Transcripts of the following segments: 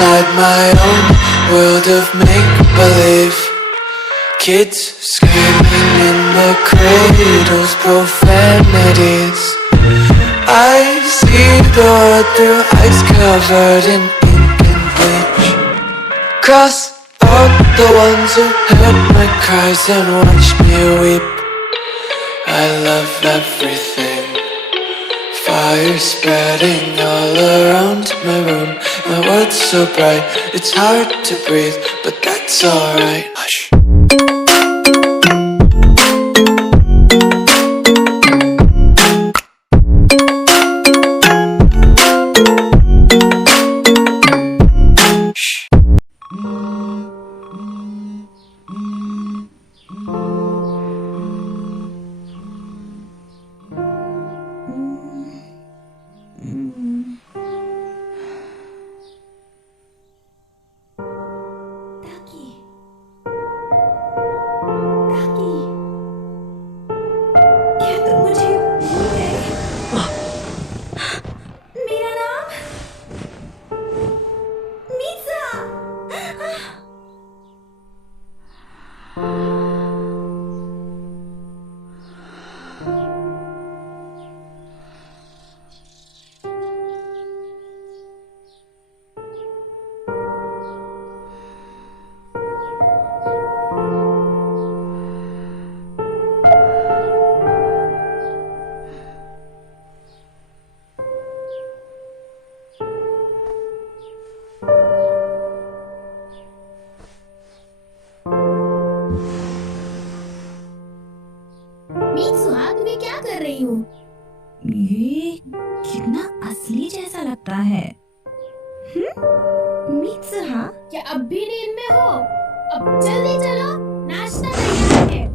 inside my own world of make-believe. Kids screaming in the cradles, profanities. I see the world through ice covered in ink and bleach. Cross out the ones who heard my cries and watched me weep. I love everything. Fire spreading all around my room. My world's so bright, it's hard to breathe, but that's alright. Hush. ये कितना असली जैसा लगता है। Mitsuha, क्या अब भी नींद में हो? अब जल्दी चलो, नाश्ता तैयार है।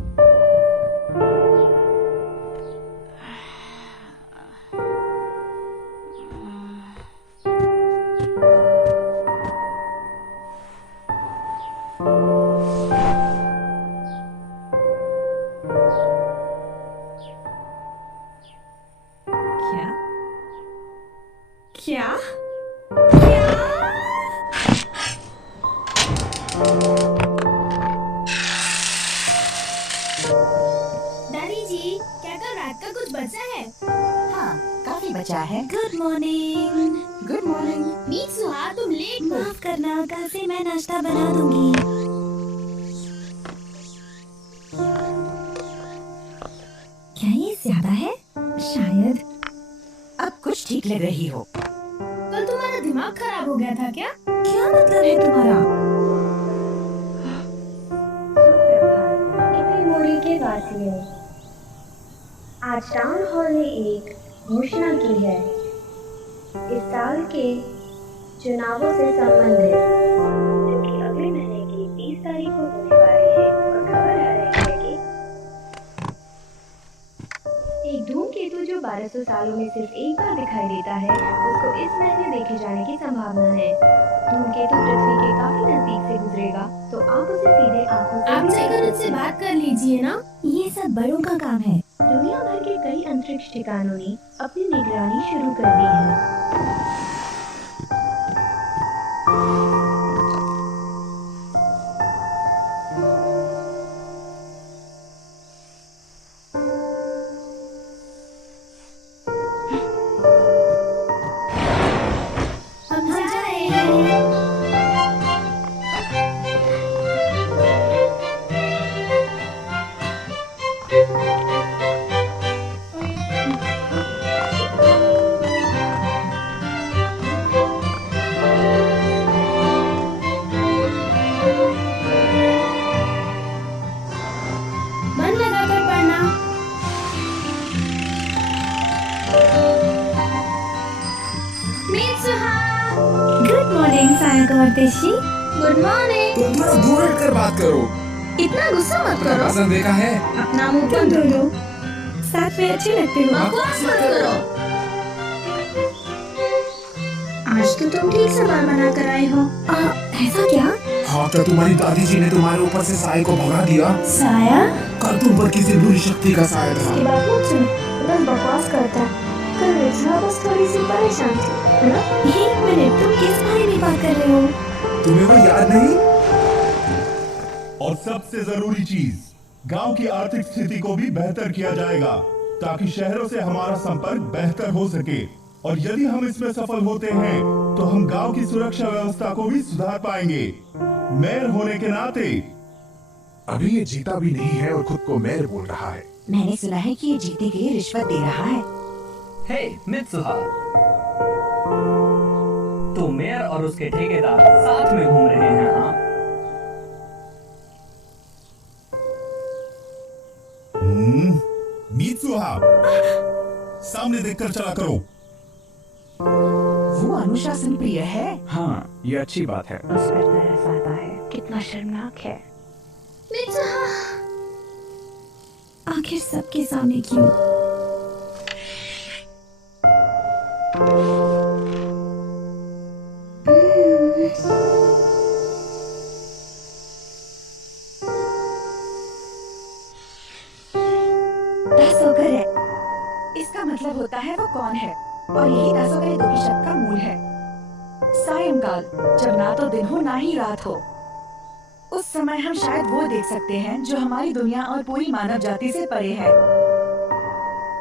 क्या? दादी जी, क्या कल रात का कुछ बचा है? हाँ, काफी बचा है। Good morning. Good morning. Mitsuha, तुम लेट हो। माफ करना, कल से मैं नाश्ता बना दूंगी। क्या ये ज्यादा है? शायद। अब कुछ ठीक लग रही हो। कल तुम्हारा दिमाग खराब हो गया था क्या? क्या मतलब है तुम्हारा? मोड़ी के वासियों, आज टाउन हॉल ने एक घोषणा की है। इस साल के चुनावों से संबंधित, क्योंकि अगले महीने की 30 तारीख को होने वाली है और खबर आ रही है कि एक धूमकेतु जो 1200 सालों में सिर्फ एक बार दिखाई देता है, उसको इस महीने देखे जाने की संभावना है। धूमकेतु पृथ्वी के काफी नजदीक से गुजरेगा, तो आप उसे सीधे आंखों से आप जाकर उनसे बात कर लीजिए ना। ये सब बड़ों का काम है। दुनिया भर के कई अंतरिक्ष ठिकानों ने अपनी निगरानी शुरू कर दी है। हम जा रहे हैं। मन लगाकर पढ़ना। मित्सुहा, गुड मॉर्निंग सायका और तेशी। Good morning. तुम थोड़ा दूर हटकर बात करो। इतना गुस्सा मत करो। प्रकाशन देखा है? अपना मुंह बंद दोनों साथ में अच्छे लगते हो। बकवास मत करो। आज तो तुम ठीक सामान बना कर आए हो। ऐसा क्या? हाँ, तो तुम्हारी दादी जी ने तुम्हारे ऊपर से साय को भगा दिया। साया? कल तुम पर किसी बुरी शक्ति का साया था। ये बात मत सुन, बस बकवास करता है। कल मित्सुहा बस थोड़ी सी परेशान थी, है ना? एक मिनट, तुम किस बारे में बात कर रहे हो? तुम्हें वो याद नहीं? और सबसे जरूरी चीज, गांव की आर्थिक स्थिति को भी बेहतर किया जाएगा ताकि शहरों से हमारा संपर्क बेहतर हो सके। और यदि हम इसमें सफल होते हैं तो हम गांव की सुरक्षा व्यवस्था को भी सुधार पाएंगे। मेयर होने के नाते अभी ये जीता भी नहीं है और खुद को मेयर बोल रहा है। मैंने सुना है कि ये जीते के लिए रिश्वत दे रहा है। हे मित्सुहा, तो मेयर और उसके ठेकेदार साथ में घूम रहे हैं? हाँ, मित्सुहा, सामने देखकर चला करो। वो अनुशासन प्रिय है। हाँ, ये अच्छी बात है। उस पर तरस आता है। कितना शर्मनाक है। मित्सुहा, आखिर सबके सामने क्यों? दासोगर है। इसका मतलब होता है वो कौन है, और यही दासोगर दो की शब्द का मूल है। सायंकाल, जब ना तो दिन हो ना ही रात हो, उस समय हम शायद वो देख सकते हैं जो हमारी दुनिया और पूरी मानव जाति से परे है।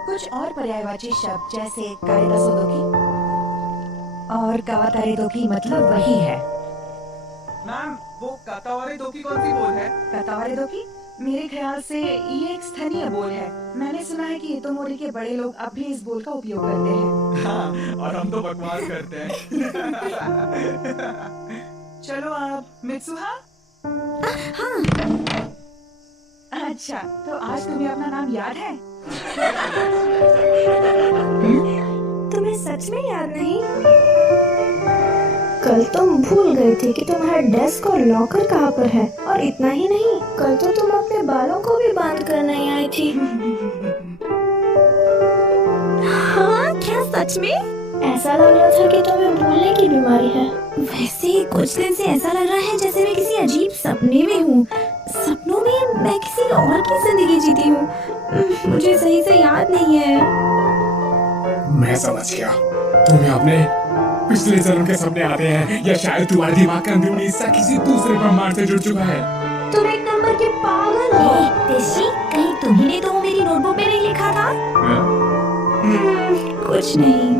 कुछ और पर्यायवाची शब्द जैसे कारिदासोदोकी और कावातारेदोकी मतलब वही है। मैम, वो कातावारेदोकी कौन सी बोल है? कातावारेदोकी मेरे ख्याल से ये एक स्थानीय बोल है। मैंने सुना है कि इतोमोरी के बड़े लोग अब भी इस बोल का उपयोग करते हैं। हाँ, और हम तो बकवास करते हैं। चलो आप मित्सुहा। अच्छा, तो आज तुम्हें अपना नाम याद है? तुम्हें सच में याद नहीं? कल तुम भूल गए थे कि तुम्हारा डेस्क और लॉकर कहाँ पर है। और इतना ही नहीं, कल तो तुम अपने बालों को भी बांध कर नहीं आई थी। हाँ, क्या सच में? ऐसा लग रहा था कि तुम्हें भूलने की बीमारी है। वैसे कुछ दिन से ऐसा लग रहा है जैसे मैं किसी अजीब सपने में हूँ। सपनों में मैं किसी और की जिंदगी जीती हूँ। मुझे सही से याद नहीं है। मैं समझ गया। तुम्हें अपने पिछले जन्म के सपने आते हैं, या शायद तुम्हारे दिमाग का अंदरूनी हिस्सा किसी दूसरे ब्रह्मांड से जुड़ चुका है। तुम एक नंबर के पागल हो। तेशी, कहीं तुम्ही ने तो मेरी नोटबुक में नहीं लिखा था? कुछ नहीं।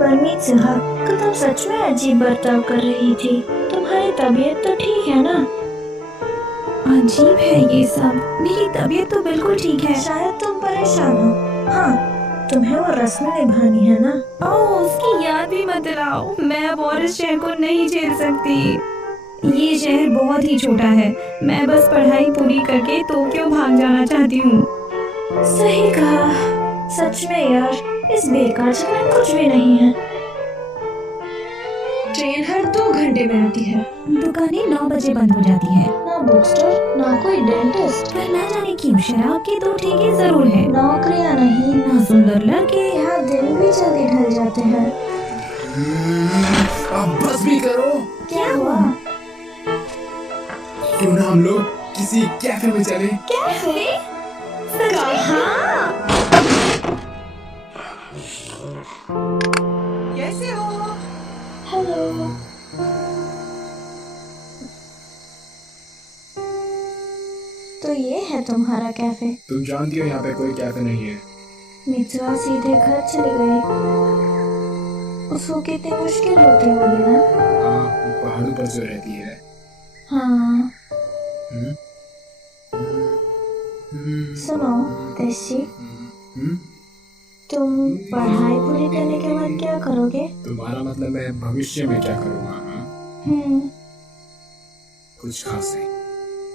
परमीत सिन्हा, कल तुम सच में अजीब बर्ताव कर रही थी। तुम्हारी तबीयत तो ठीक है ना? अजीब है ये सब। मेरी तबीयत तो बिल्कुल ठीक है। शायद तुम परेशान हो। हाँ, तुम्हें वो रस्में निभानी है ना? ओह, उसकी याद भी मत दिलाओ। मैं अब और इस शहर को नहीं झेल सकती। ये शहर बहुत ही छोटा है। मैं बस पढ़ाई पूरी करके टोक्यो भाग जाना चाहती हूँ। सही कहा। सच में यार, इस बेकार शहर में कुछ भी नहीं है। ट्रेन हर 2 घंटे में आती है। दुकानें 9 बजे बंद हो जाती है। ना बुक स्टोर, ना कोई डेंटिस्ट। पर ना जाने क्यों शराब के 2 ठेके जरूर हैं। नौकरियां नहीं, ना सुंदर लड़के। यहाँ दिन भी जल्दी ढल जाते हैं। अब बस भी करो। क्या हुआ? क्यों ना हम लोग किसी कैफे में चले? कैफे? कहाँ? कैसे हो? हेलो। तो ये है तुम्हारा कैफे? तुम जानती हो यहाँ पे कोई कैफे नहीं है। मित्सुहा सीधे घर चली गई। उसको कितनी मुश्किल होती होगी ना? हाँ, पहाड़ों पर जो रहती है। हाँ। हम्म? सुनो तेशी, तुम पढ़ाई पूरी करने के बाद क्या करोगे? तुम्हारा मतलब मैं भविष्य में क्या करूँगा? हाँ? कुछ खास नहीं।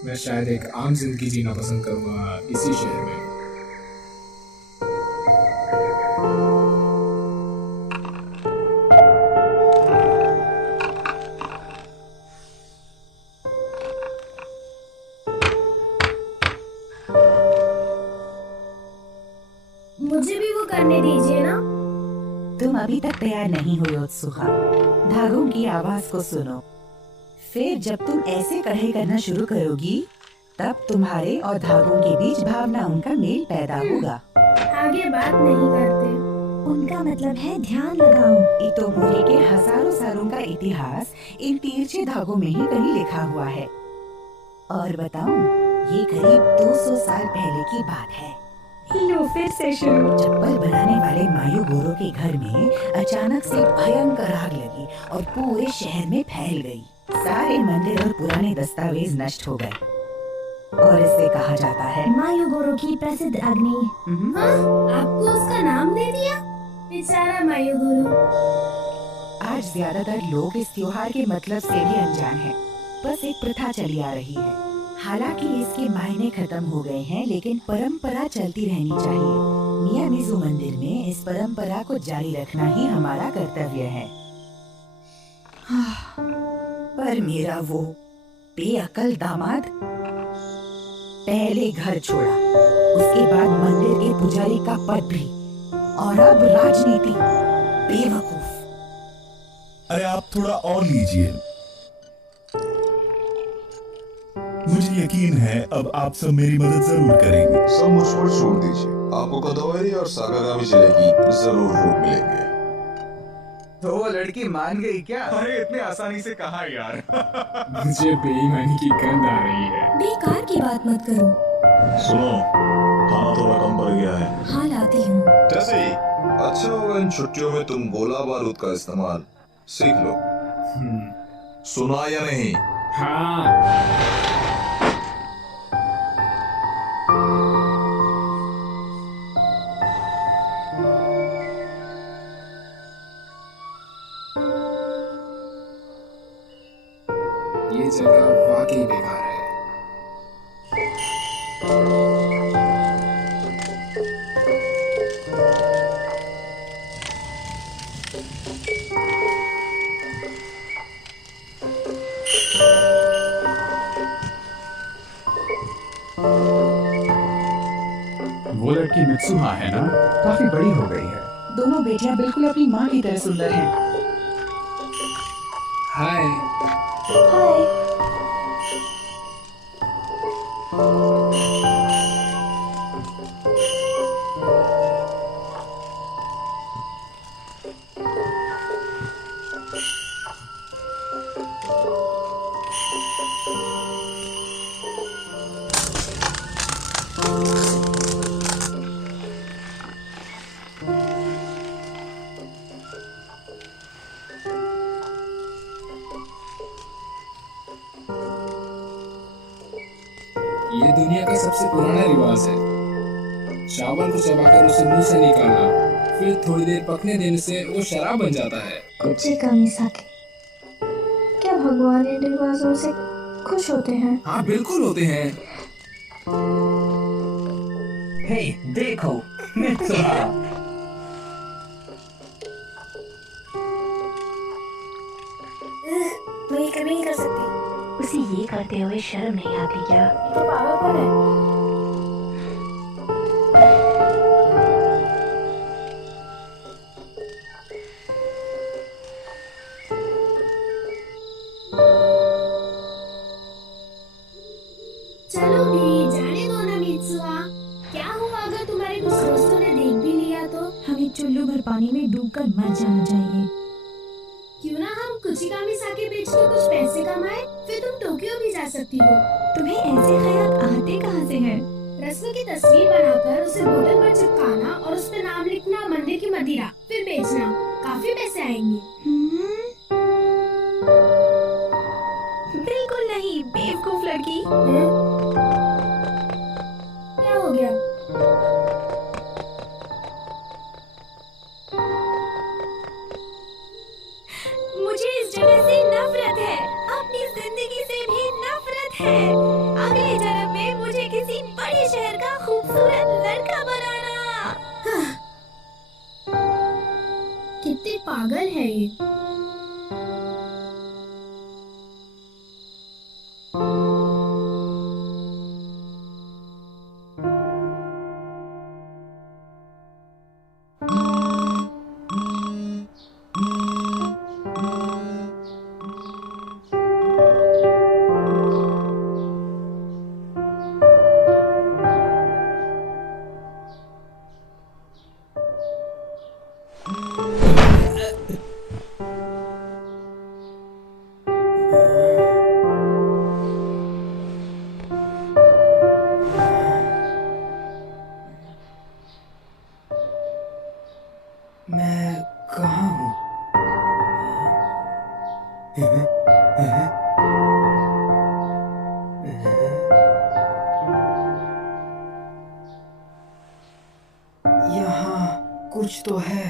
मैं शायद एक आम जिंदगी जीना पसंद करूँगा इसी शहर में। मुझे भी वो करने दीजिए ना। तुम अभी तक तैयार नहीं हुई उत्सुका। धागों की आवाज को सुनो। फिर जब तुम ऐसे कढ़ाई करना शुरू करोगी, तब तुम्हारे और धागों के बीच भावनाओं का मेल पैदा होगा। आगे बात नहीं करते। उनका मतलब है ध्यान लगाओ। इतोमोरी के हजारों सालों का इतिहास इन तिरछे धागों में ही कहीं लिखा हुआ है। और बताऊं, ये करीब 200 साल पहले की बात है। लो फिर से शुरू। चप्पल बनाने वाले मायूगोरो के घर में अचानक से भयंकर आग लगी और पूरे शहर में फैल गई। सारे मंदिर और पुराने दस्तावेज नष्ट हो गए और इसे कहा जाता है मायूगोरो की प्रसिद्ध अग्नि। हाँ, आपको उसका नाम दे दिया, बेचारा मायूगुरु। आज ज्यादातर लोग इस त्योहार के मतलब से भी अनजान हैं। बस एक प्रथा चली आ रही है। हालांकि इसके मायने खत्म हो गए हैं, लेकिन परंपरा चलती रहनी चाहिए। मियामिज़ु मंदिर में इस परंपरा को जारी रखना ही हमारा कर्तव्य है। पर मेरा वो बेअकल दामाद पहले घर छोड़ा, उसके बाद मंदिर के पुजारी का पद भी, और अब राजनीति। बेवकूफ। अरे आप थोड़ा और लीजिए। मुझे यकीन है अब आप सब मेरी मदद जरूर करेंगे। सब मुझ पर छोड़ दीजिए, आपको कदोवरी और सागागामी जिले की जरूर रूप मिलेंगे। तो वो लड़की मान गई क्या? अरे इतने आसानी से कहा यार। मुझे बेईमानी की गंध आ रही है। बेकार की बात मत करो। सुनो, खाना थोड़ा कम पड़ गया है। हाँ लाती हूँ। जैसे ही अच्छा होगा इन छुट्टियों में तुम गोला बारूद का इस्तेमाल सीख लो। सुना या नहीं? हाँ। ये जगह वाकई बेकार है। वो लड़की मित्सुहा है ना? काफी बड़ी हो गई है। दोनों बेटियां बिल्कुल अपनी माँ की तरह सुंदर हैं। हाय। हाय। ये दुनिया का सबसे पुराना रिवाज है। चावल को चबाकर उसे मुंह से निकालना, फिर थोड़ी देर पकने देने से वो शराब बन जाता है। कुछ ही कमी साके। क्या भगवान इन रिवाजों से खुश होते हैं? हाँ बिल्कुल होते हैं। हे देखो मित्सुहा। मैं ये कभी नहीं कर सकती। उसे ये करते हुए शर्म नहीं आती क्या? तो पापा कौन है? चलो भी जाने दो ना मित्सुहा। क्या हुआ अगर तुम्हारे कुछ दोस्तों ने देख भी लिया तो? हमें चुल्लू भर पानी में डूबकर मर जाना चाहिए। क्यों ना हम कुचिकामी साके बेच के कुछ पैसे कमाए, फिर तुम टोक्यो भी जा सकती हो। तुम्हें ऐसे ख्याल आते कहाँ से हैं? रस्म की तस्वीर बनाकर उसे बोतल पर चिपकाना और उस पर नाम लिखना, मंदिर की मदिरा, फिर बेचना। काफी पैसे आएंगे। बिल्कुल नहीं, बेवकूफ लड़की। क्या हो गया? मुझे इस जगह से नफरत है, अपनी जिंदगी से भी नफरत है। अगले जन्म में मुझे किसी बड़े शहर का खूबसूरत लड़का बनाना। कितने पागल है ये। यहाँ कुछ तो है।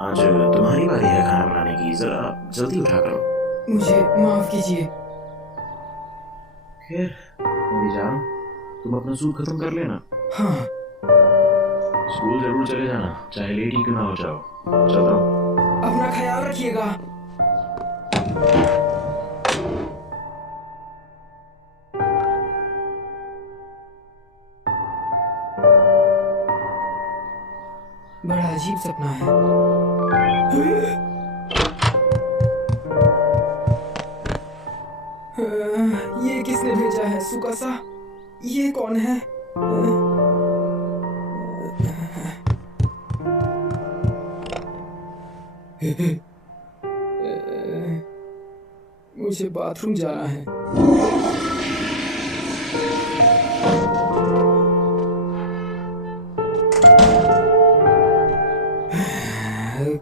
आज तुम्हारी बारी है खाना बनाने की, जरा जल्दी उठा करो। मुझे माफ कीजिए। खैर मेरी जान, तुम अपना सूट खत्म कर लेना। हाँ। स्कूल जरूर चले जाना, चाहे लेट ही क्यों ना हो जाओ। चलो। अपना ख्याल रखिएगा। बड़ा अजीब सपना है। ये किसने भेजा है? सुकासा, ये कौन है? मुझे बाथरूम जाना है।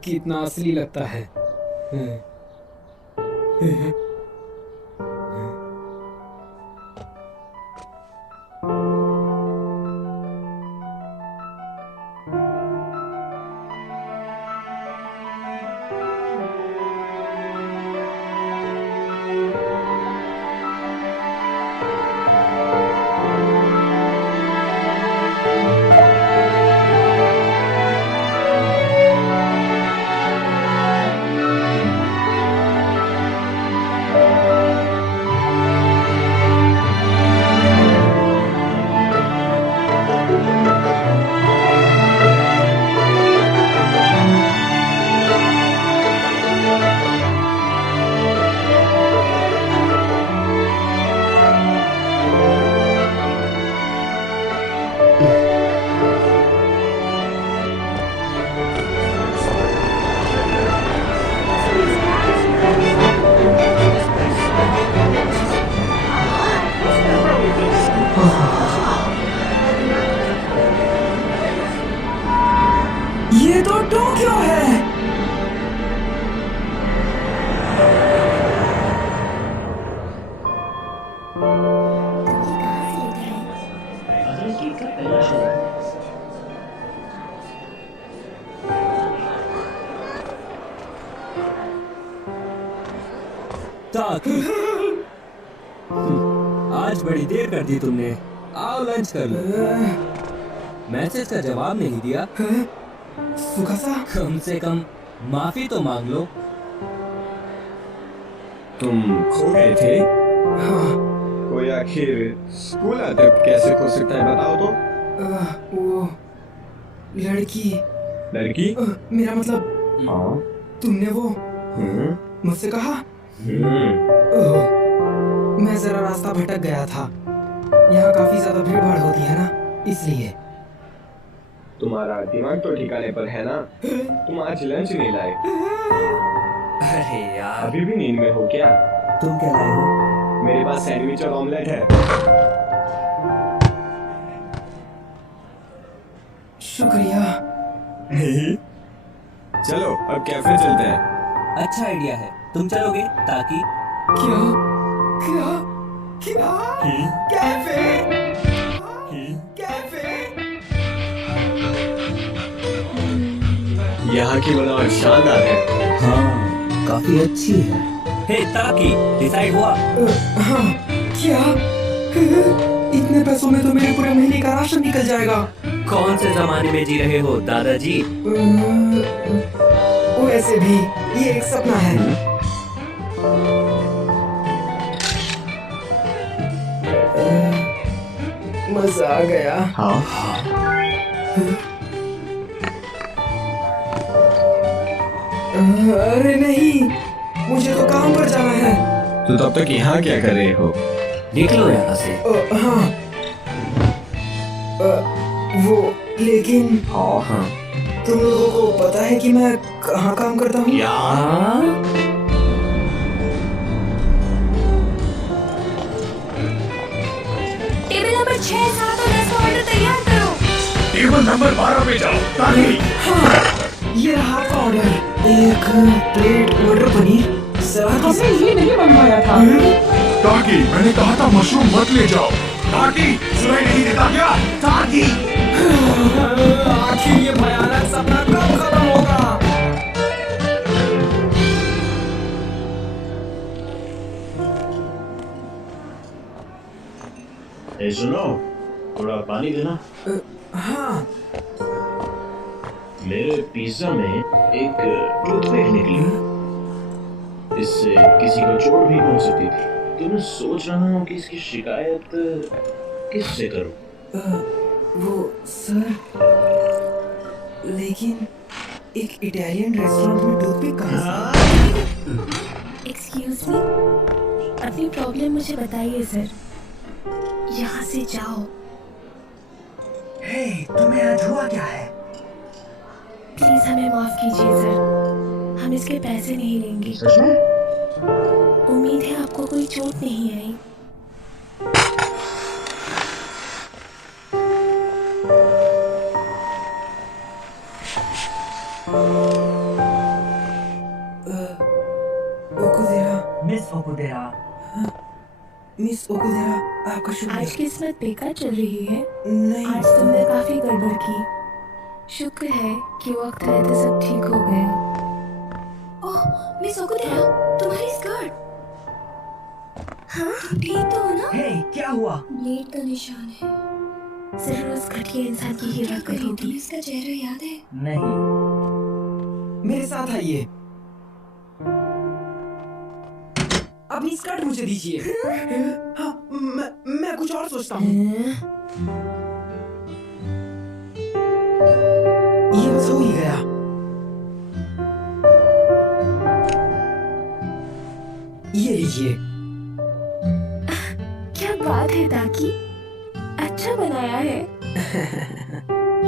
कितना असली लगता है। ये तो टोक्यो है। ताकि आज बड़ी देर कर दी तुमने। आओ लंच कर लो। मैसेज का जवाब नहीं दिया। सुकासा, कम से कम माफी तो मांग लो। तुम खो गए थे? हाँ। कोई आखिर स्कूल अदब कैसे खो सकता है, बताओ तो। वो लड़की। लड़की? मेरा मतलब। हाँ। तुमने वो मुझसे कहा? मैं जरा रास्ता भटक गया था। यहाँ काफी ज्यादा भीड़ भाड़ होती है ना, इसलिए। तुम्हारा दिमाग तो ठिकाने पर है ना? तुम आज लंच नहीं लाए? अरे यार, अभी भी नींद में हो क्या? तुम क्या लाए हो? मेरे पास सैंडविच और ऑमलेट है। शुक्रिया। चलो अब कैफे चलते हैं। अच्छा आइडिया है, तुम चलोगे? ताकि क्या क्या क्या कैफे कैफे। यहाँ की बनावट शानदार है। हाँ, काफी अच्छी है। हे ताकि डिसाइड हुआ? हाँ। क्या? इतने पैसों में तो मेरे पूरे महीने का राशन निकल जाएगा। कौन से जमाने में जी रहे हो दादाजी? वैसे भी ये एक सपना है। मजा आ गया। हाँ। अरे नहीं, मुझे तो काम पर जाना है। तो तब तक यहाँ क्या कर रहे हो? निकलो यहाँ से। हाँ। वो लेकिन। हाँ। तुम लोगों को पता है कि मैं कहाँ काम करता हूँ? टेबल नंबर 6, 7 और 10 का ऑर्डर तैयार करो। टेबल नंबर 12 पे जाओ ताकि ये रहा आपका ऑर्डर। 1 प्लेट मटर पनीर। हमने ये नहीं बनवाया था। ताकि मैंने कहा था मशरूम मत ले जाओ। ताकि सुनाई नहीं देता क्या? ताकि आखिर ये भयानक सपना कब खत्म होगा? ए सुनो, थोड़ा पानी देना। हाँ। मेरे पिज्जा में एक टूथपिक निकली। इससे किसी को चोट भी पहुंच सकती थी। तो मैं सोच रहा हूँ कि इसकी शिकायत किससे करूँ? वो सर, लेकिन एक इटालियन रेस्टोरेंट में टूथपिक कहाँ से? एक्सक्यूज मी, अपनी प्रॉब्लम मुझे बताइए सर। यहाँ से जाओ। हे, तुम्हें आज हुआ क्या है? प्लीज हमें माफ कीजिए सर, हम इसके पैसे नहीं लेंगे। सच में? उम्मीद है आपको कोई चोट नहीं आई। मिस ओकुदेरा। मिस ओकुदेरा, आपका शुक्रिया। आज किस्मत बेकार चल रही है। नहीं। आज तुमने काफी गड़बड़ की। शुक्र है कि वक्त रहते सब ठीक हो गया। ओह, मिस ओकुदेरा, तुम्हारी स्कर्ट। हाँ, ठीक तो हो ना? हे, क्या हुआ? ब्लेड का निशान है। जरूर उस घटिया इंसान की ही हरकत होगी। इसका चेहरा याद है? नहीं। मेरे साथ आइए। अपनी स्कर्ट मुझे दीजिए। हाँ, मैं कुछ और सोचता हूँ। ये बस हो ही गया। ये लीजिए। क्या बात है ताकि, अच्छा बनाया है।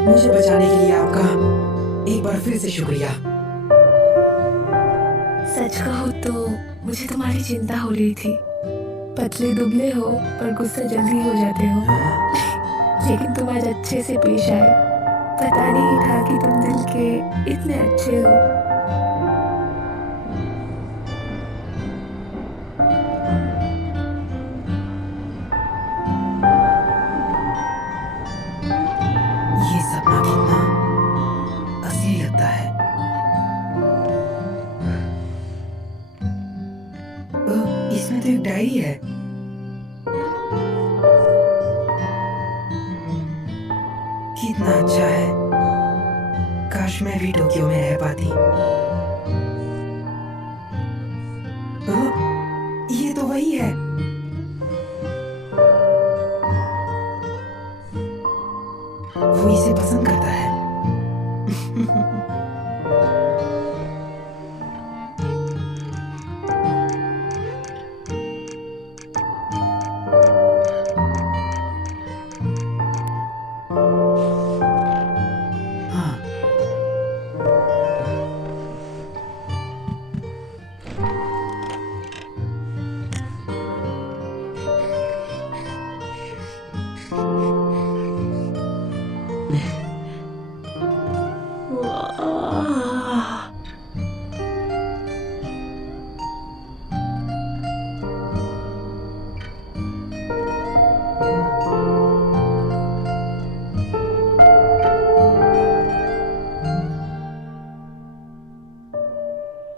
मुझे बचाने के लिए आपका एक बार फिर से शुक्रिया। सच कहो तो मुझे तुम्हारी चिंता हो रही थी। पतले दुबले हो पर गुस्सा जल्दी हो जाते हो। लेकिन तुम आज अच्छे से पेश आए। पता नहीं था कि तुम दिल के इतने अच्छे हो। ये सपना कितना असली लगता है। इसमें तो एक डायरी है। कितना अच्छा है। काश मैं भी टोक्यो में रह पाती। ये तो वही है। वो इसे पसंद करता है।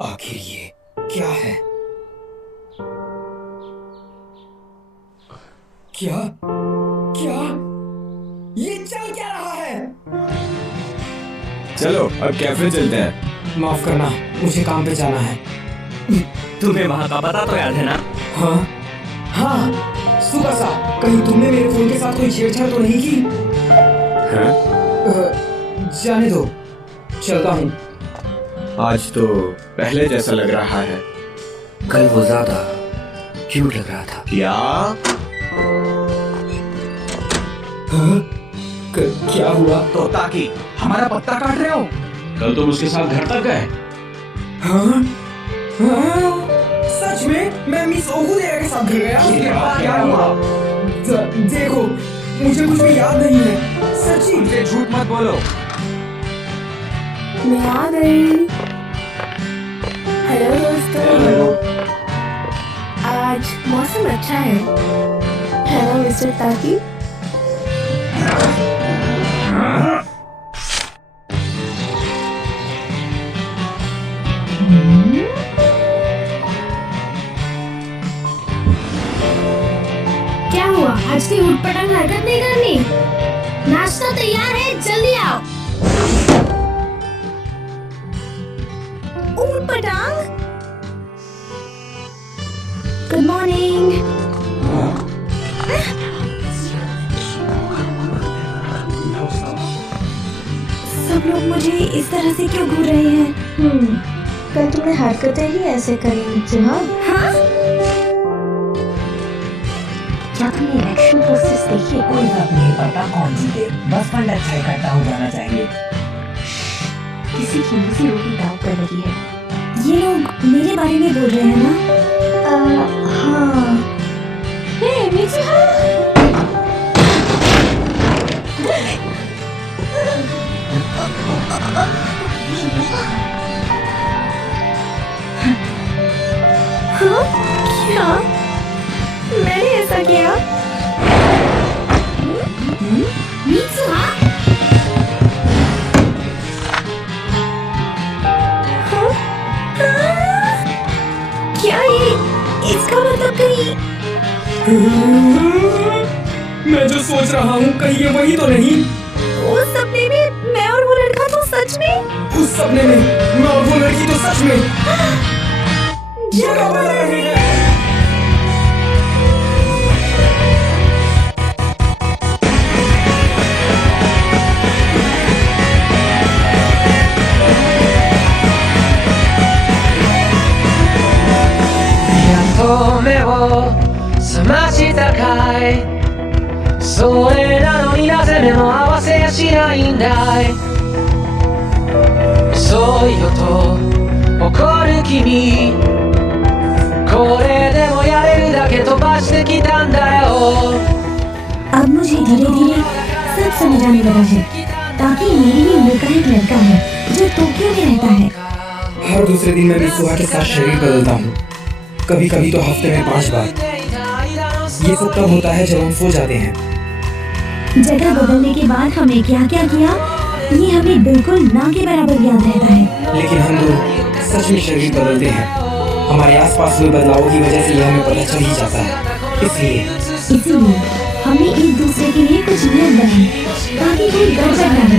आखिर ये क्या है? क्या क्या ये चल क्या रहा है? चलो अब कैफे चलते हैं। माफ करना, मुझे काम पे जाना है। तुम्हें वहाँ का पता तो याद है ना? हाँ हाँ, सुबह सा कहीं तुमने मेरे फोन के साथ कोई छेड़छाड़ तो नहीं की? जाने दो, चलता हूँ। आज तो पहले जैसा लग रहा है। कल वो ज्यादा क्यूट लग रहा था। क्या? हाँ? क्या हुआ? तो ताकि हमारा पत्ता काट रहे हो? कल तुम उसके साथ घर तक गए? हाँ? सच में मैं मिस ओकुदेरा के साथ घर गया? क्या हुआ? देखो, मुझे कुछ भी याद नहीं है, सच्ची। मुझे झूठ मत बोलो। मैं आ गई। हेलो दोस्तों। आज मौसम अच्छा है। हेलो मिस्टर ताकी। क्या हुआ? आज की उठपटांग हरकत नहीं करनी? नाश्ता तैयार है, जल्दी आओ। उठपटांग? Good morning. सब लोग मुझे इस तरह से क्यों घूर रहे हैं? कल तुमने हरकतें ही ऐसे करी मित्सुहा। हाँ? क्या तुमने इलेक्शन प्रोसेस देखी? कोई फर्क नहीं पड़ता कौन जीते, बस फंड अच्छा इकट्ठा हो जाना चाहिए। किसी की मुझे रोटी दाव कर रही है। ये लोग मेरे बारे में बोल रहे हैं ना? हाँ। हे मित्सुहा। हाँ? क्या? मैंने ऐसा किया? मित्सुहा? क्या ये? इसका मतलब कहीं? मैं जो सोच रहा हूँ कहीं ये वही तो नहीं? उस सपने में मैं और वो लड़का तो सच में? उस सपने में मैं और वो लड़की तो सच में जगह बदल रहे हैं। अब मुझे धीरे धीरे सब समझ आने लगा है। ताकि मेरी ही उम्र का एक लड़का है जो टोक्यो में रहता है। हर दूसरे दिन मैं मित्सुहा के साथ शरीर बदलता हूँ, कभी कभी तो हफ्ते में 5 बार। ये सब तब होता है जब हम सो जाते हैं। जगह बदलने के बाद हमने क्या क्या किया ये हमें बिल्कुल ना के बराबर याद रहता है। लेकिन हम लोग सच में शरीर बदलते हैं। हमारे आसपास हुए बदलावों की वजह से यह हमें पता चल ही जाता है। इसीलिए हमने एक दूसरे के लिए कुछ नियम बनाए ताकि कोई गड़बड़ न हो।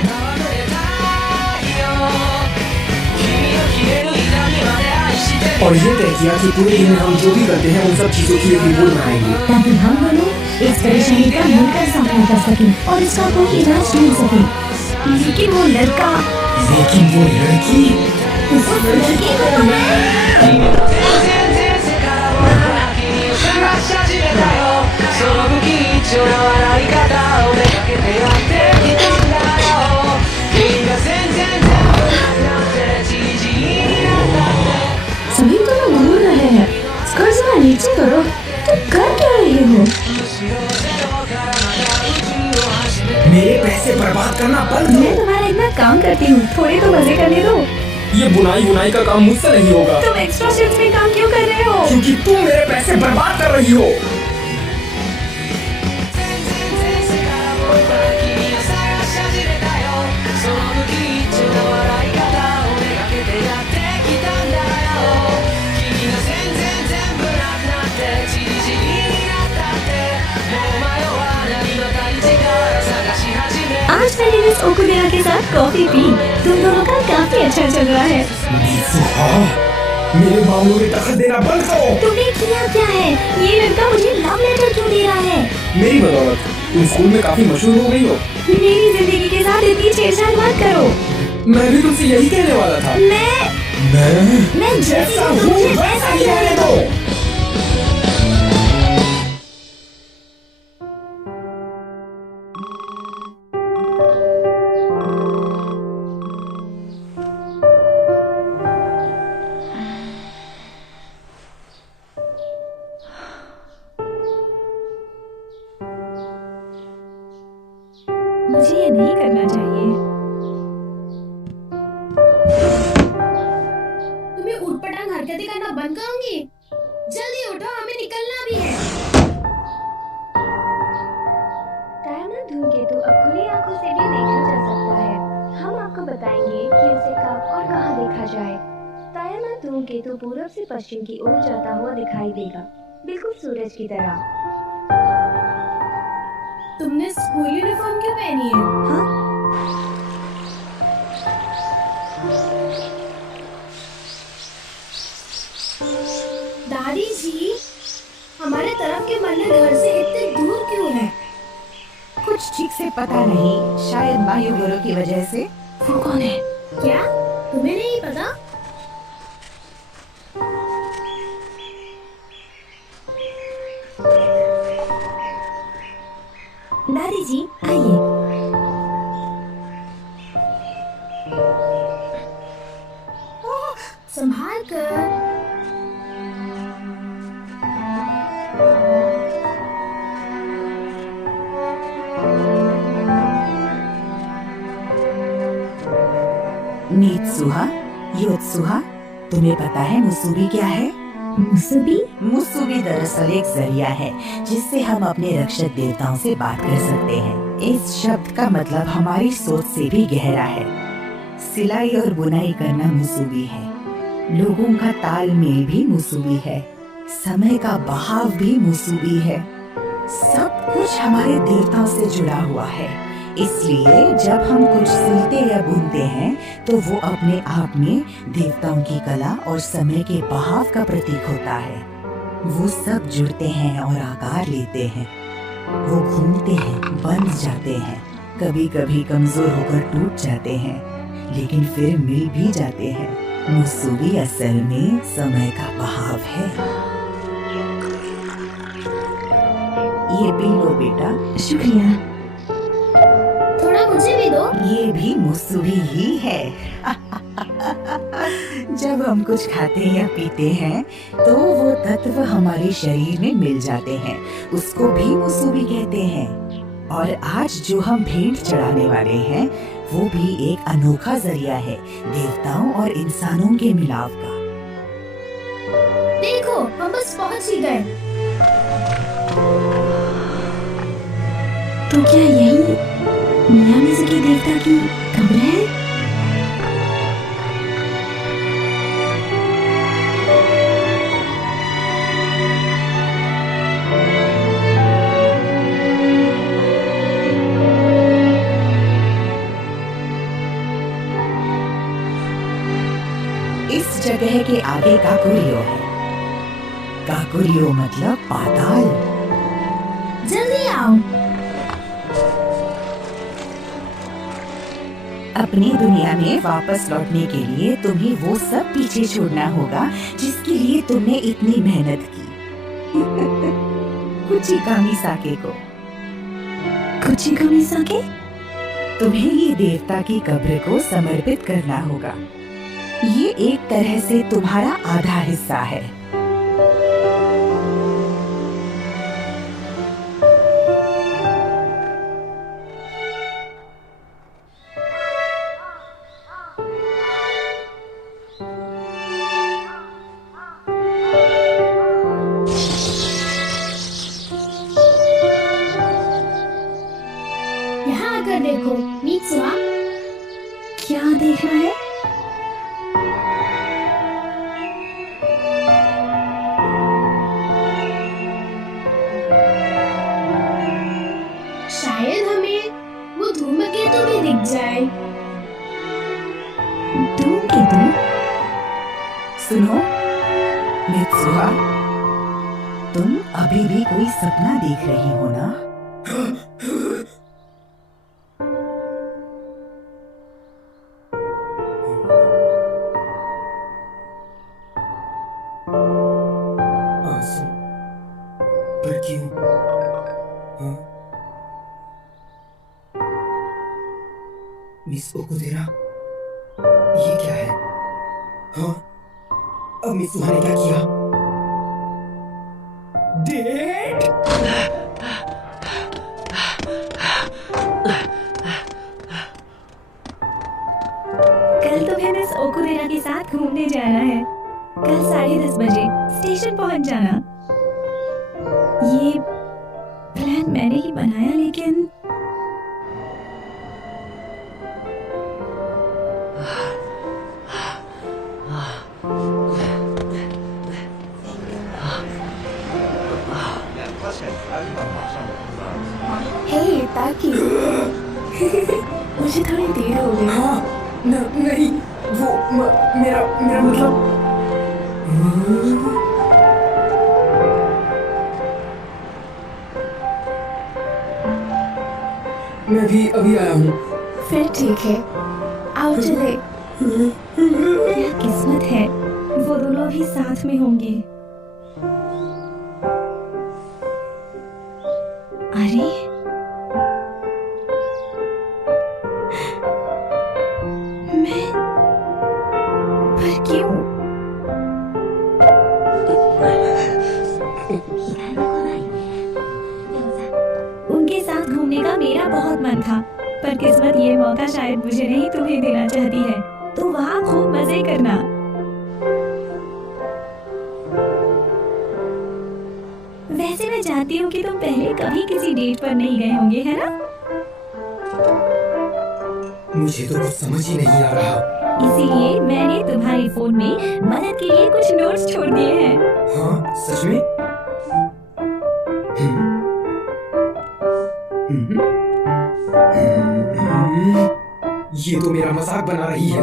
और ये तय किया कि पूरे दिन में हम जो भी करते हैं उन सब चीजों की एक रिपोर्ट बनाएंगे ताकि हम दोनों इस परेशानी का मिलकर सामना कर सकें और इसका कोई इलाज ढूंढ सकें। लेकिन वो लड़की उस लड़की को तो सभी तो लोग घूर रहे हैं। स्कर्ट जरा नीचे करो। तुम कर क्या रहे हो? मेरे पैसे बर्बाद करना बंद करो। मैं तुम्हारा इतना काम करती हूँ, थोड़े तो मजे करने दो। ये बुनाई का काम मुझसे नहीं होगा। तुम एक्स्ट्रा शिफ्ट में काम क्यों कर रहे हो? क्योंकि तुम मेरे पैसे बर्बाद कर रही हो। आज मैंने मिस ओकुदेरा के साथ कॉफी पी। तुम दोनों का काफी अच्छा चल रहा है। मेरे मामलों में दखल देना बंद करो। तुमने किया क्या है? ये लड़का मुझे लव लेटर क्यों दे रहा है? मेरी बदौलत तुम स्कूल में काफी मशहूर हो गई हो। मेरी जिंदगी के साथ इतनी छेड़छाड़ मत करो। मैं भी तुमसे यही कहने वाला था। मैं जैसा हूँ वैसा ही रहने दो। हरकतें करना बंद करोगी? जल्दी उठो, हमें निकलना भी है। डायमंड धूमकेतु अब खुली आंखों से भी देखा जा सकता है। हम आपको बताएंगे कि उसे कब और कहां देखा जाए। डायमंड धूमकेतु पूरब से पश्चिम की ओर जाता हुआ दिखाई देगा, बिल्कुल सूरज की तरह। तुमने स्कूल यूनिफॉर्म क्यों पहनी है? हाँ? दादी जी, हमारे तरफ के मंदिर घर से इतने दूर क्यों है? कुछ ठीक से पता नहीं, शायद वायु गुरु की वजह से। वो कौन है? क्या तुम्हें नहीं पता? दादी जी आइए। संभाल कर। मीत्सुहा, योत्सुहा, तुम्हें पता है मुसुबी क्या है? मुसुबी? मुसुबी दरअसल एक जरिया है जिससे हम अपने रक्षक देवताओं से बात कर सकते हैं। इस शब्द का मतलब हमारी सोच से भी गहरा है। सिलाई और बुनाई करना मुसुबी है, लोगों का तालमेल भी मुसुबी है, समय का बहाव भी मुसुबी है। सब कुछ हमारे देवताओं से जुड़ा हुआ है। इसलिए जब हम कुछ सिलते या बुनते हैं तो वो अपने आप में देवताओं की कला और समय के बहाव का प्रतीक होता है। वो सब जुड़ते हैं और आकार लेते हैं। वो घूमते हैं, बंध जाते हैं, कभी कभी कमजोर होकर टूट जाते हैं, लेकिन फिर मिल भी जाते हैं। मुसुबी असल में समय का बहाव है। ये पी लो बेटा। शुक्रिया। थोड़ा मुझे भी दो। ये भी मुसुबी ही है। जब हम कुछ खाते या पीते हैं तो वो तत्व हमारे शरीर में मिल जाते हैं, उसको भी मुसुबी कहते हैं। और आज जो हम भेंट चढ़ाने वाले हैं वो भी एक अनोखा जरिया है देवताओं और इंसानों के मिलाप का। देखो, हम बस पहुंच ही गए। तो क्या यही मियामिज़ुकी देवता की कब्र है? इस जगह के आगे काकुरियो है। काकुरियो मतलब पाताल। जल्दी आओ। अपनी दुनिया में वापस लौटने के लिए तुम्हें वो सब पीछे छोड़ना होगा जिसके लिए तुमने इतनी मेहनत की। कुचिकामी साके को। कुचिकामी साके? तुम्हें ये देवता की कब्र को समर्पित करना होगा। ये एक तरह से तुम्हारा आधा हिस्सा है। यहाँ आकर देखो, मीत्सुहा। क्या देखना है? शायद हमें वो धूमकेतु भी दिख जाए। धूमकेतु? सुनो मीत्सुहा, तुम अभी भी कोई सपना देख रही हो ना? आंसू? पर क्यों? हाँ? मिस ओकुदेरा, ये क्या है? हाँ? अब मित्सुहा ने क्या किया? डेड? कल तुम्हें मिस ओकुदेरा के साथ घूमने जाना है। कल 10:30 बजे स्टेशन पहुंच जाना। ये प्लान मैंने ही बनाया, लेकिन हे ताकि मुझे थोड़ी देर हो गई। हाँ, नहीं, वो मेरा मतलब मैं भी अभी आया हूँ। फिर ठीक है, आओ चले। क्या किस्मत है, वो दोनों अभी साथ में होंगे। अरे मैं पर क्यों? उनके साथ घूमने का मेरा बहुत मन था, पर किस्मत ये मौका शायद मुझे नहीं तुम्हें देना चाहती है, तो वहाँ खूब मजे करना। वैसे मैं चाहती हूँ कि तुम पहले कभी किसी डेट पर नहीं गए होंगे, है ना? मुझे तो कुछ समझ ही नहीं आ रहा। इसीलिए मैंने तुम्हारे फोन में मदद के लिए कुछ नोट्स छोड़ दिए हैं। हाँ, सच में? ये तो मेरा मजाक बना रही है।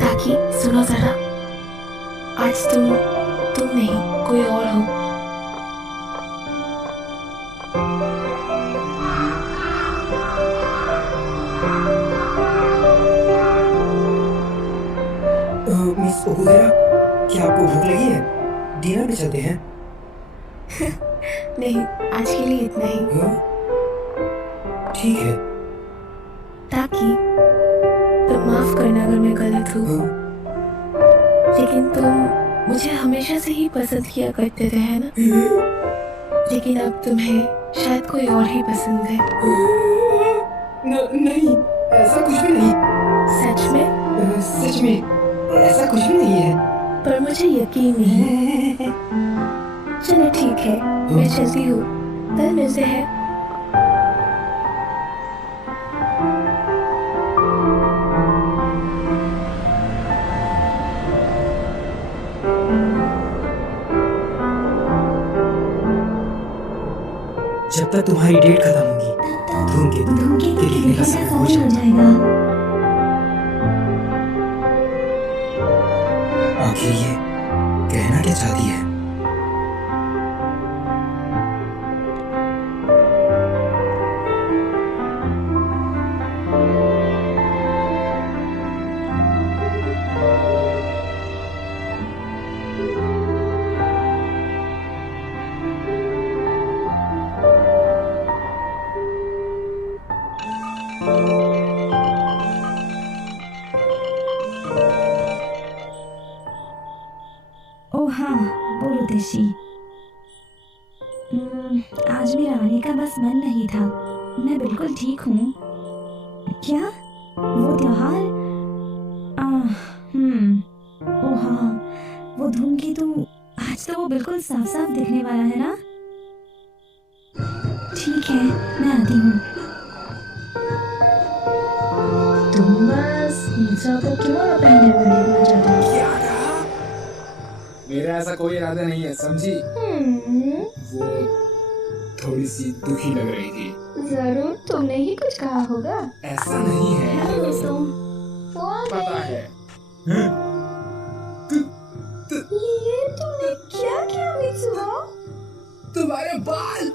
ताकि सुनो जरा, आज तुम नहीं कोई और हो। मिस ओकुदेरा, क्या आपको भूख लगी है? डिनर पे चलते हैं। नहीं, आज के लिए इतना ही। ठीक है। ताकि तुम माफ करना अगर मैं गलत हूँ, लेकिन तुम मुझे हमेशा से ही पसंद किया करते थे, है ना? लेकिन अब तुम्हें शायद कोई और ही पसंद है। नहीं, ऐसा कुछ भी नहीं। सच में? सच में ऐसा कुछ भी नहीं है। पर मुझे यकीन नहीं है। चलो ठीक है, मैं चलती हूँ, कल मिलते हैं। जब तक तुम्हारी डेट खत्म होगी, धूमकेतु के गिरने का समय हो जाएगा। आखिर ये कहना क्या चाहती है? ओ हाँ, बोलो देशी। आज मेरा आने का बस मन नहीं था। मैं बिल्कुल ठीक हूँ। क्या? वो त्योहार? ओ हाँ, वो धूमकेतु। आज तो वो बिल्कुल साफ साफ दिखने वाला है ना? ठीक है, मैं आती हूँ। तुम बस नीचा को किमोनो पहने हुए देखना चाहते हो? मेरा ऐसा कोई इरादा नहीं है, समझी? वो थोड़ी सी दुखी लग रही थी। जरूर तुमने ही कुछ कहा होगा। ऐसा नहीं है। हेलो दोस्तों, पता है। ये तुमने क्या किया मित्सुहा? तुम्हारे बाल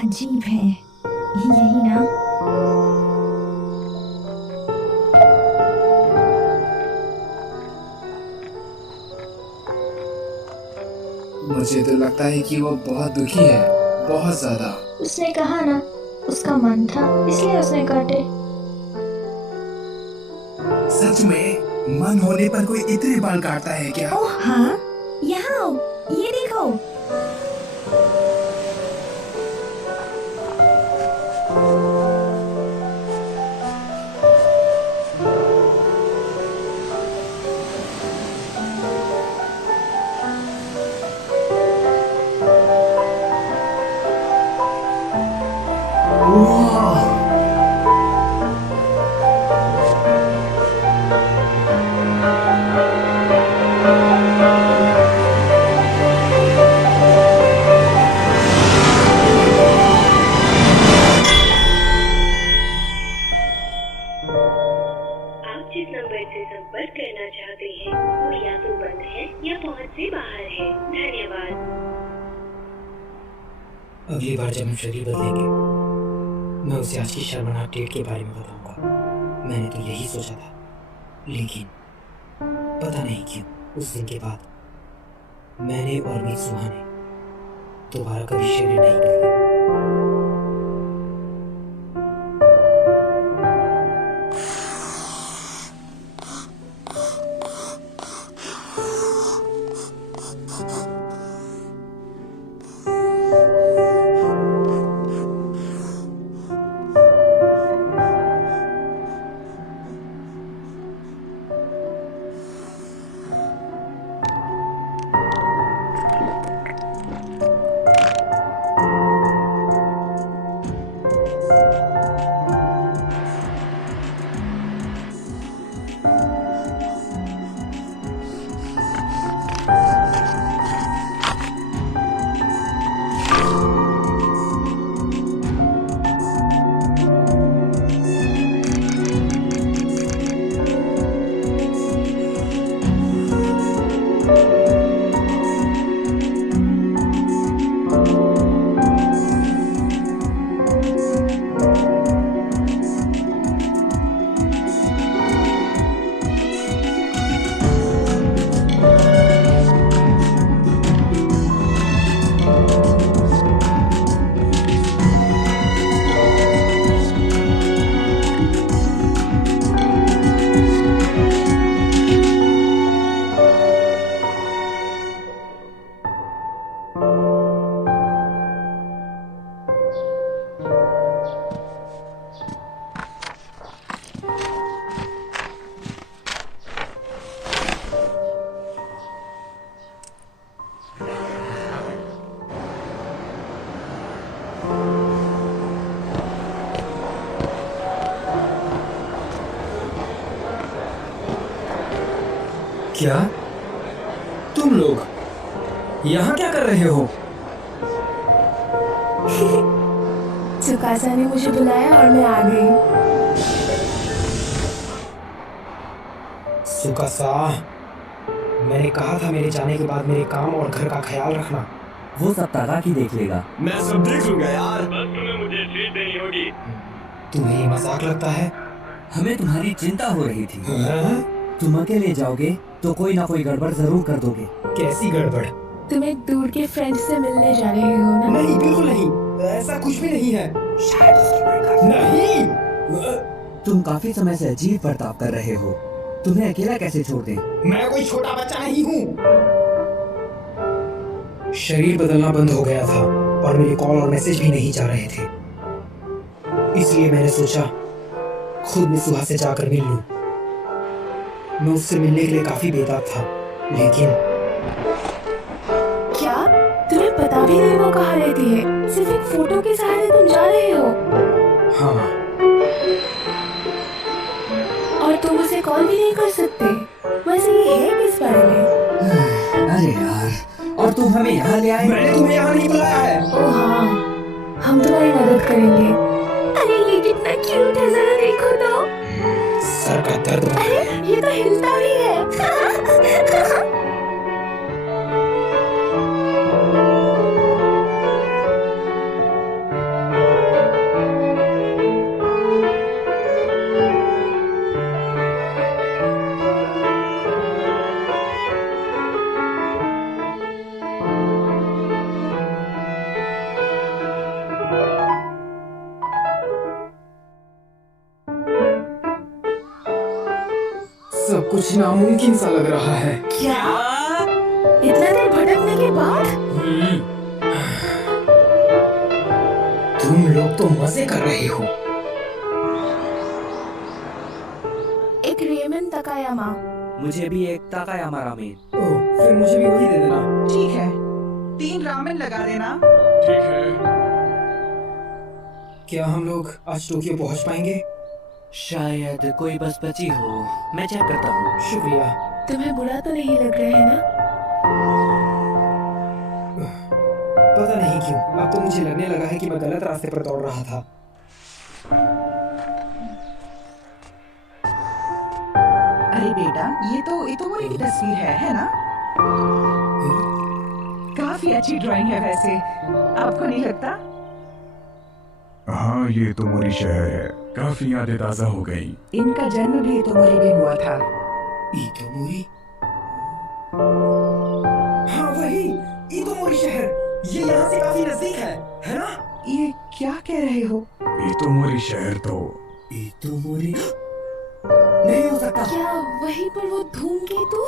अजीब है, यही ना? मुझे तो लगता है कि वो बहुत दुखी है, बहुत ज्यादा। उसने कहा ना, उसका मन था इसलिए उसने काटे। सच में मन होने पर कोई इतने बाल काटता है क्या? ओह हाँ, यहाँ आओ, ये देखो। आप जिस नंबर से संपर्क करना चाहते हैं वो या तो बंद है या पहुंच से बाहर है। धन्यवाद। अगली बार जब हम शरीर बदलेंगे, मैं उसे आज की शर्मनाक डेट के बारे में बताऊंगा। मैंने तो यही सोचा था, लेकिन पता नहीं क्यों उस दिन के बाद मैंने और मित्सुहा ने दोबारा कभी शरीर नहीं बदले। क्या तुम लोग यहाँ क्या कर रहे हो? सुकासा ने मुझे बुलाया और मैं आ गई। सुकासा, मैंने कहा था मेरे जाने के बाद मेरे काम और घर का ख्याल रखना। वो सब ताकाकी देख लेगा। मैं सब देख लूंगा यार, बस तुम्हें मुझे ट्रीट देनी होगी। तुम्हें ये मजाक लगता है? हमें तुम्हारी चिंता हो रही थी। तुम अकेले जाओगे तो कोई ना कोई गड़बड़ जरूर कर दोगे। कैसी गड़बड़? तुम एक दूर के फ्रेंड से मिलने जा रहे हो ना? नहीं, बिल्कुल नहीं, ऐसा कुछ भी नहीं है। शायद उसकी मुलाकात नहीं। तुम काफी समय से अजीब बर्ताव कर रहे हो। तुम्हें अकेला कैसे छोड़ दें? मैं कोई छोटा बच्चा नहीं हूँ। शरीर बदलना बंद हो गया था और मेरे कॉल और मैसेज भी नहीं जा रहे थे, इसलिए मैंने सोचा खुद मित्सुहा से जाकर मिल लूं। मैं उससे मिलने के लिए काफी बेताब था, लेकिन क्या तुम्हें पता भी नहीं वो कहाँ रहती है? सिर्फ एक फोटो के सहारे तुम जा रहे हो? हाँ। और तुम उसे कॉल भी नहीं कर सकते? वैसे ये है किस बारे में? अरे यार, और तुम हमें यहाँ ले आए? मैंने तुम्हें यहाँ नहीं बुलाया है। ओह हाँ, हम तुम्हारी मदद करेंगे। अरे ये कितना क्यूट है, जरा देखो तो। सर का दर्द। अरे ये तो हिलता भी है। कुछ नामुमकिन सा लग रहा है। क्या? इतना देर भटकने के बाद? तुम लोग तो मजे कर रहे हो। एक रेमन तकायामा। मुझे भी एक ताकायामा रामेन। फिर मुझे भी वही दे देना। ठीक है, 3 रामेन लगा देना। ठीक है। क्या हम लोग आज टोक्यो पहुंच पाएंगे? शायद कोई बस बची हो, मैं चेक करता हूँ। शुक्रिया। तुम्हें बुरा तो नहीं लग रहा है ना? पता नहीं क्यों, अब तो मुझे लगने लगा है कि मैं गलत रास्ते पर दौड़ रहा था। अरे बेटा, ये तो इतोमोरी की तस्वीर है ना? काफी अच्छी ड्राइंग है वैसे, आपको नहीं लगता? हाँ, ये तो मोरी शहर है। काफी यादें ताजा हो गई। इनका जन्म भी इतोमोरी में हुआ था। इतोमोरी? हाँ वही, इतोमोरी शहर। ये यहाँ से काफी नजदीक है ना? ये क्या कह रहे हो? ये तो मोरी शहर तो इतोमोरी नहीं हो सकता। क्या वहीं पर वो धूमकेतु?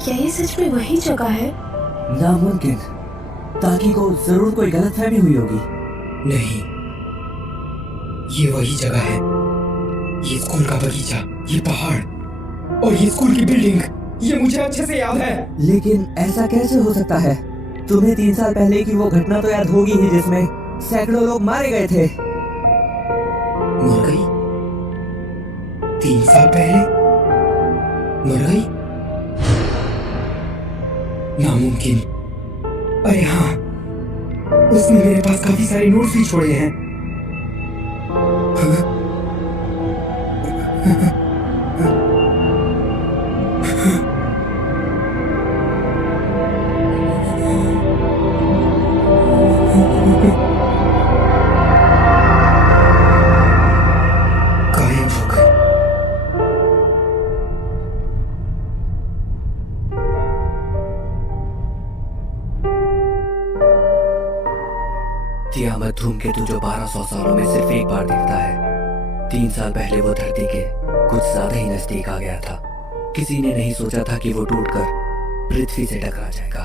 क्या ये सच में वही जगह है? नामुमकिन। ताकि को जरूर कोई गलतफहमी हुई होगी। नहीं, ये वही जगह है। ये स्कूल का बगीचा, ये पहाड़ और ये स्कूल की बिल्डिंग, ये मुझे अच्छे से याद है। लेकिन ऐसा कैसे हो सकता है? तुम्हें 3 साल पहले की वो घटना तो याद होगी ही जिसमें सैकड़ों लोग मारे गए थे। मर गई? 3 साल पहले मर गई? नामुमकिन। अरे हाँ, उसने मेरे पास काफी सारे नोट्स भी छोड़े हैं। गायब हो गए। तियामत धूमकेतु जो 1200 सालों में सिर्फ एक बार दिखता है। 3 साल पहले वो धरती के कुछ ज्यादा ही नजदीक आ गया था। किसी ने नहीं सोचा था कि वो टूटकर पृथ्वी से टकरा जाएगा।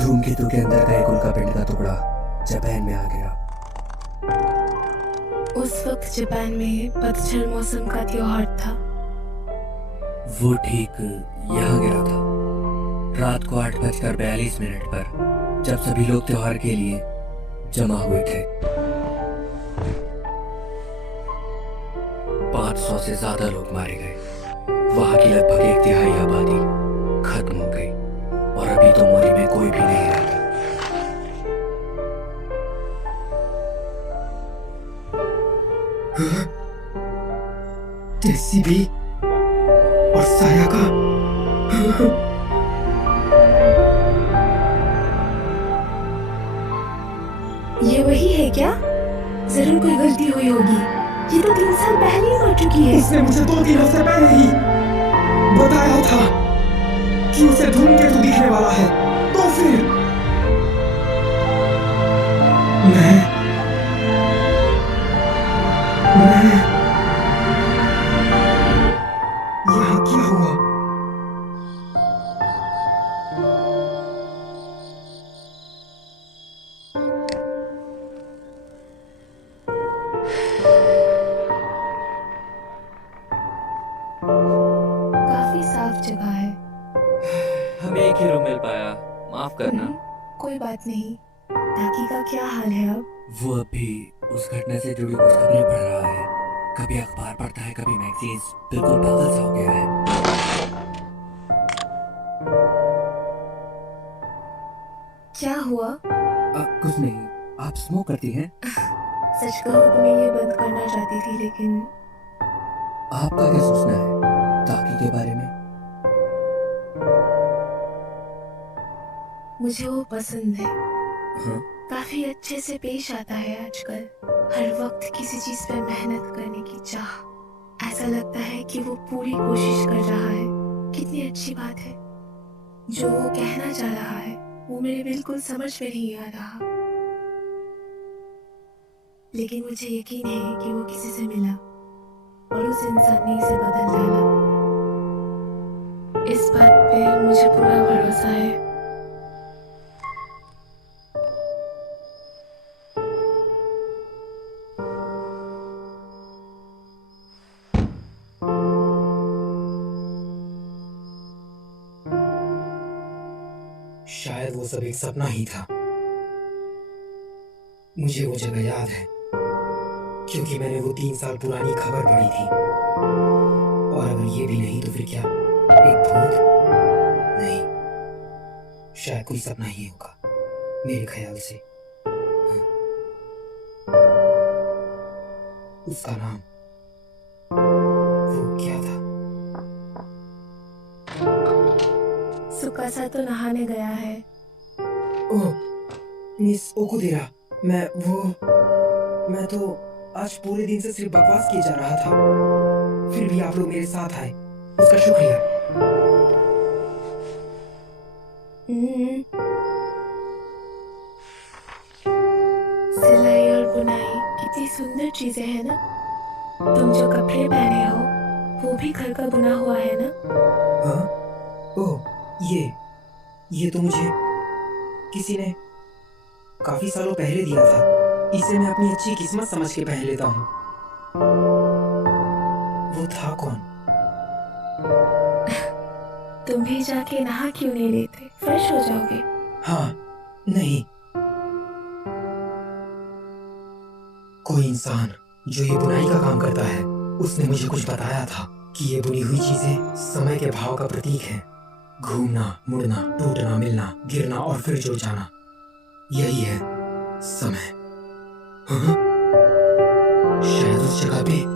धूमकेतु के अंदर का एक उल्कापिंड का टुकड़ा जापान में आ गया। उस वक्त जापान में पतझड़ मौसम का त्योहार था। वो ठीक यहाँ गिरा था। रात को 8:42 पर जब सभी लोग त्योहार के लिए जमा हुए थे। 500 से ज्यादा लोग मारे गए। वहां की लगभग 1/3 आबादी खत्म हो गई और अभी तो मोरी में कोई भी नहीं रहता। जेसीबी और सायाका। ये वही है क्या? जरूर कोई गलती हुई होगी। ये तो 3 साल पहले ही मर चुकी है। उसने मुझे 2-3 हफ्ते पहले ही बताया था कि उसे धूमकेतु दिखने वाला है। तो फिर मैं यहाँ क्या हुआ? काफी साफ जगह है। कोई बात नहीं। टाकी का क्या हाल है अब? वो अभी उस घटना से जुड़ी कुछ खबरें पढ़ रहा है। कभी अखबार पढ़ता है, कभी मैगजीन्स। बिल्कुल पागल सा हो गया है। क्या हुआ? कुछ नहीं। आप स्मोक करती हैं? सच कहो तो मैं ये बंद करना चाहती थी, लेकिन आपका क्या सोचना है टाकी के बारे में? मुझे वो पसंद है। हाँ? काफी अच्छे से पेश आता है आजकल। हर वक्त किसी चीज पे मेहनत करने की चाह। ऐसा लगता है कि वो पूरी कोशिश कर रहा है। कितनी अच्छी बात है। जो वो कहना चाह रहा है वो मेरे बिल्कुल समझ में नहीं आ रहा, लेकिन मुझे यकीन है कि वो किसी से मिला और उस इंसान ने इसे बदल डाला। इस बात पे मुझे पूरा भरोसा है। शायद वो सब एक सपना ही था। मुझे वो जगह याद है क्योंकि मैंने वो 3 साल पुरानी खबर पढ़ी थी। और अगर ये भी नहीं तो फिर क्या, एक भूत? नहीं, शायद कोई सपना ही होगा मेरे ख्याल से। उसका नाम वो क्या था? सुकासा तो नहाने गया है। ओह, मिस ओकुदेरा, मैं तो आज पूरे दिन से सिर्फ बकवास किए जा रहा था। फिर भी आप लोग मेरे साथ आए, उसका शुक्रिया। सिलाई और बुनाई कितनी सुंदर चीजें हैं ना। तुम जो कपड़े पहने हो वो भी घर का बुना हुआ है ना? हाँ? ओह, ये तो मुझे किसी ने काफी सालों पहले दिया था। इसे मैं अपनी अच्छी किस्मत समझ के पहन लेता हूँ। वो था कौन? तुम भी जाके नहा क्यों नहीं लेते? फ्रेश हो जाओगे। हाँ, नहीं, कोई इंसान जो ये बुनाई का काम करता है, उसने मुझे कुछ बताया था कि ये बुनी हुई चीजें समय के भाव का प्रतीक है। घूमना, मुड़ना, टूटना, मिलना, गिरना और फिर जुड़ जाना, यही है समय। हाँ? शायद उस जगह पे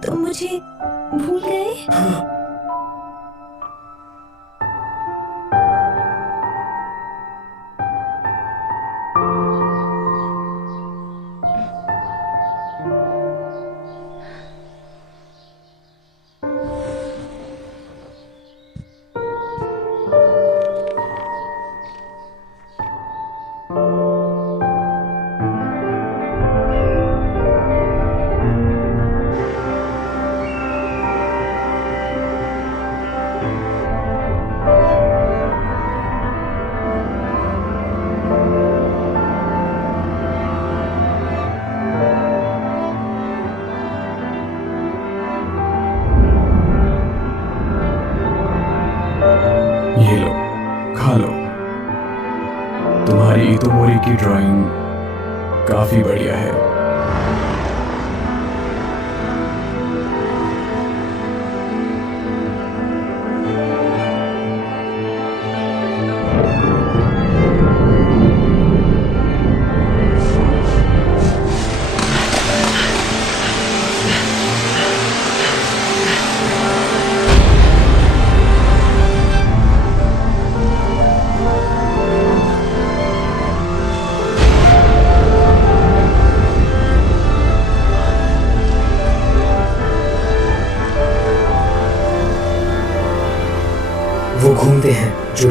तुम मुझे भूल गए? हाँ। ये लो, खा लो। तुम्हारी इतोमोरी की ड्राइंग काफी बढ़िया है।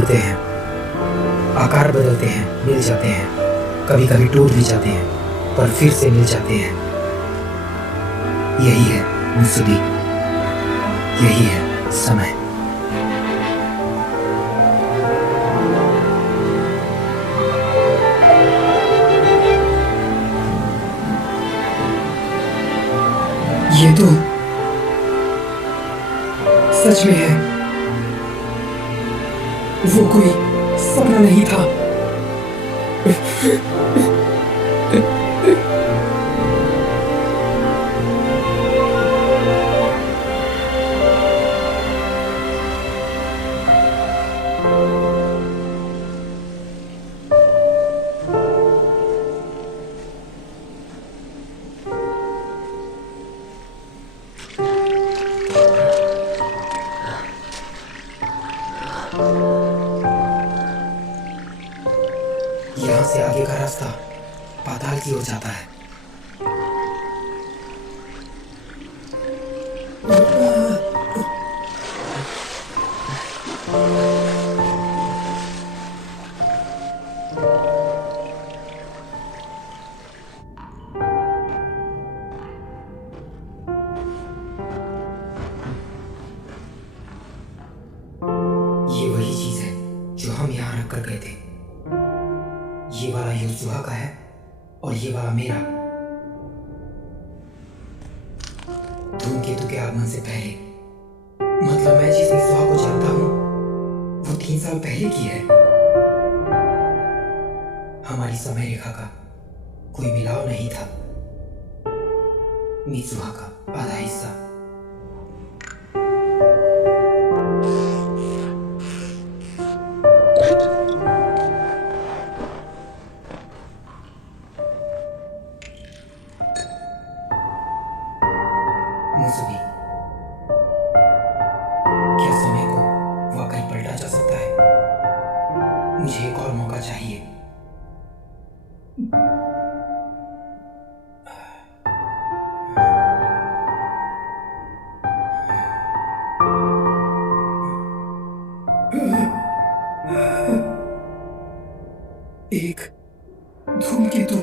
उड़ते हैं, आकार बदलते हैं, मिल जाते हैं, कभी कभी टूट भी जाते हैं, पर फिर से मिल जाते हैं। यही है मुसुबी, यही है समय। ये तो सच में है, वो कोई सपना नहीं था। यहाँ से आगे का रास्ता पाताल की ओर जाता है। ये वही चीज है जो हम यहाँ रख कर गए थे। ये वाला युजुहा का है और ये वाला मेरा। धूमकेतु के आगमन से पहले, मतलब मैं जिस युजुहा को जानता हूँ वो 3 साल पहले की है। हमारी समय रेखा का कोई मिलाव नहीं था। मित्सुहा का आधा हिस्सा। मुसुबी, क्या समय को वाकई पलटा जा सकता है? मुझे एक और मौका चाहिए। एक धूमकेतु।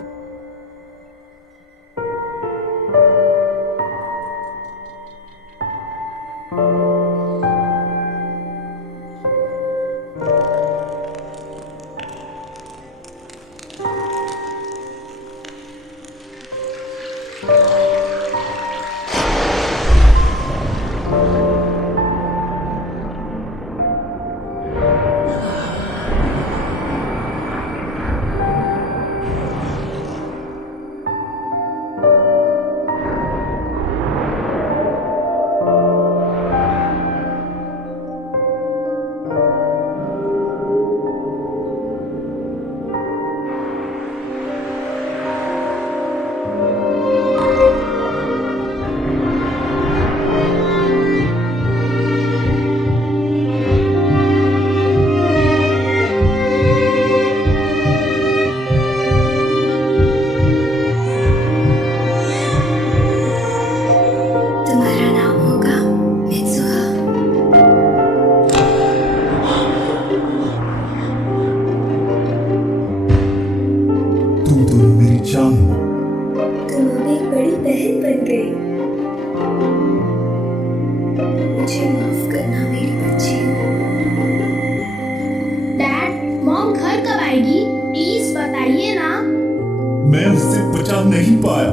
मुझे माफ करना मेरी बच्ची। डैड, मॉम घर कब आएगी? प्लीज बताइए ना। मैं उससे बचा नहीं पाया।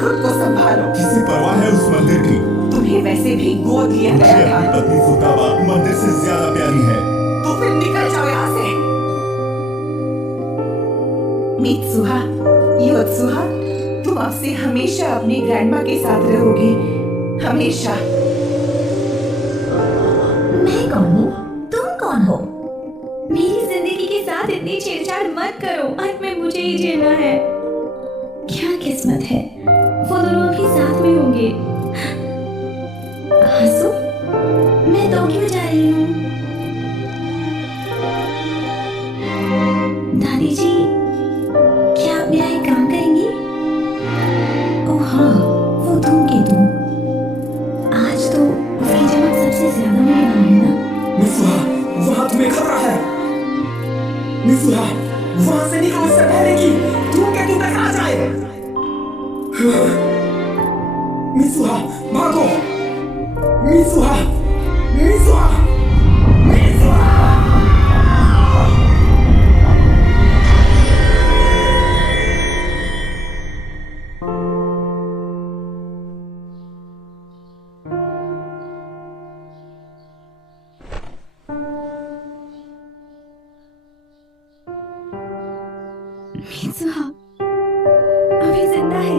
खुद को संभालो। किसे परवाह है उस मंदिर की? तुम्हें वैसे भी गोद लिया गया था। मुझे अपनी पत्नी फुकावा मंदिर से ज्यादा प्यारी है। तो फिर निकल जाओ यहाँ से। मित्सुहा, योत्सुहा, तुम अब से हमेशा अपनी ग्रैंडमा के साथ रहोगी, हमेशा। मैं कौन हूँ? तुम कौन हो? मेरी जिंदगी के साथ इतनी छेड़छाड़ मत करो। अंत में मुझे ही जीना है। क्या किस्मत है, वो दोनों भी साथ में होंगे। हंसो, मैं तो क्यों जा रही हूँ? दादी जी, क्या आप मेरा एक काम करेंगी? ओह हाँ, वो धूमकेतु। आज तो उसकी चमक सबसे ज्यादा मुझे है ना। मित्सुहा, वहाँ तुम्हें खतरा है। मिजुहा, वहां से निकलो इससे पहले कि धूमकेतु टकरा जाए। मिजुहा, भागो। मिजुहा, मिजुहा, मिजुहा। मित्सुहा अभी जिंदा है।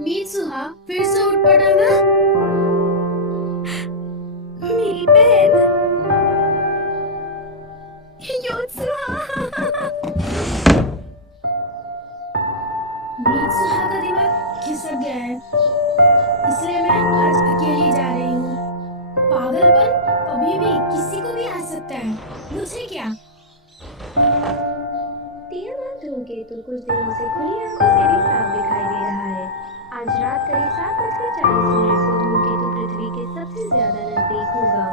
मित्सुहा फिर से उठ पड़ा ना? मेरी बहन योत्सुहा। मित्सुहा का दिमाग खिसक गया है, इसलिए मैं आज अकेली जा रही हूँ। पागलपन कभी भी किसी को भी आ सकता है, मुझे क्या? तियामात धूमकेतु कुछ दिनों से खुली आंखों से भी साफ दिखाई दे रहा है। आज रात करीब 7:40 को धूमकेतु पृथ्वी के सबसे ज्यादा नजदीक होगा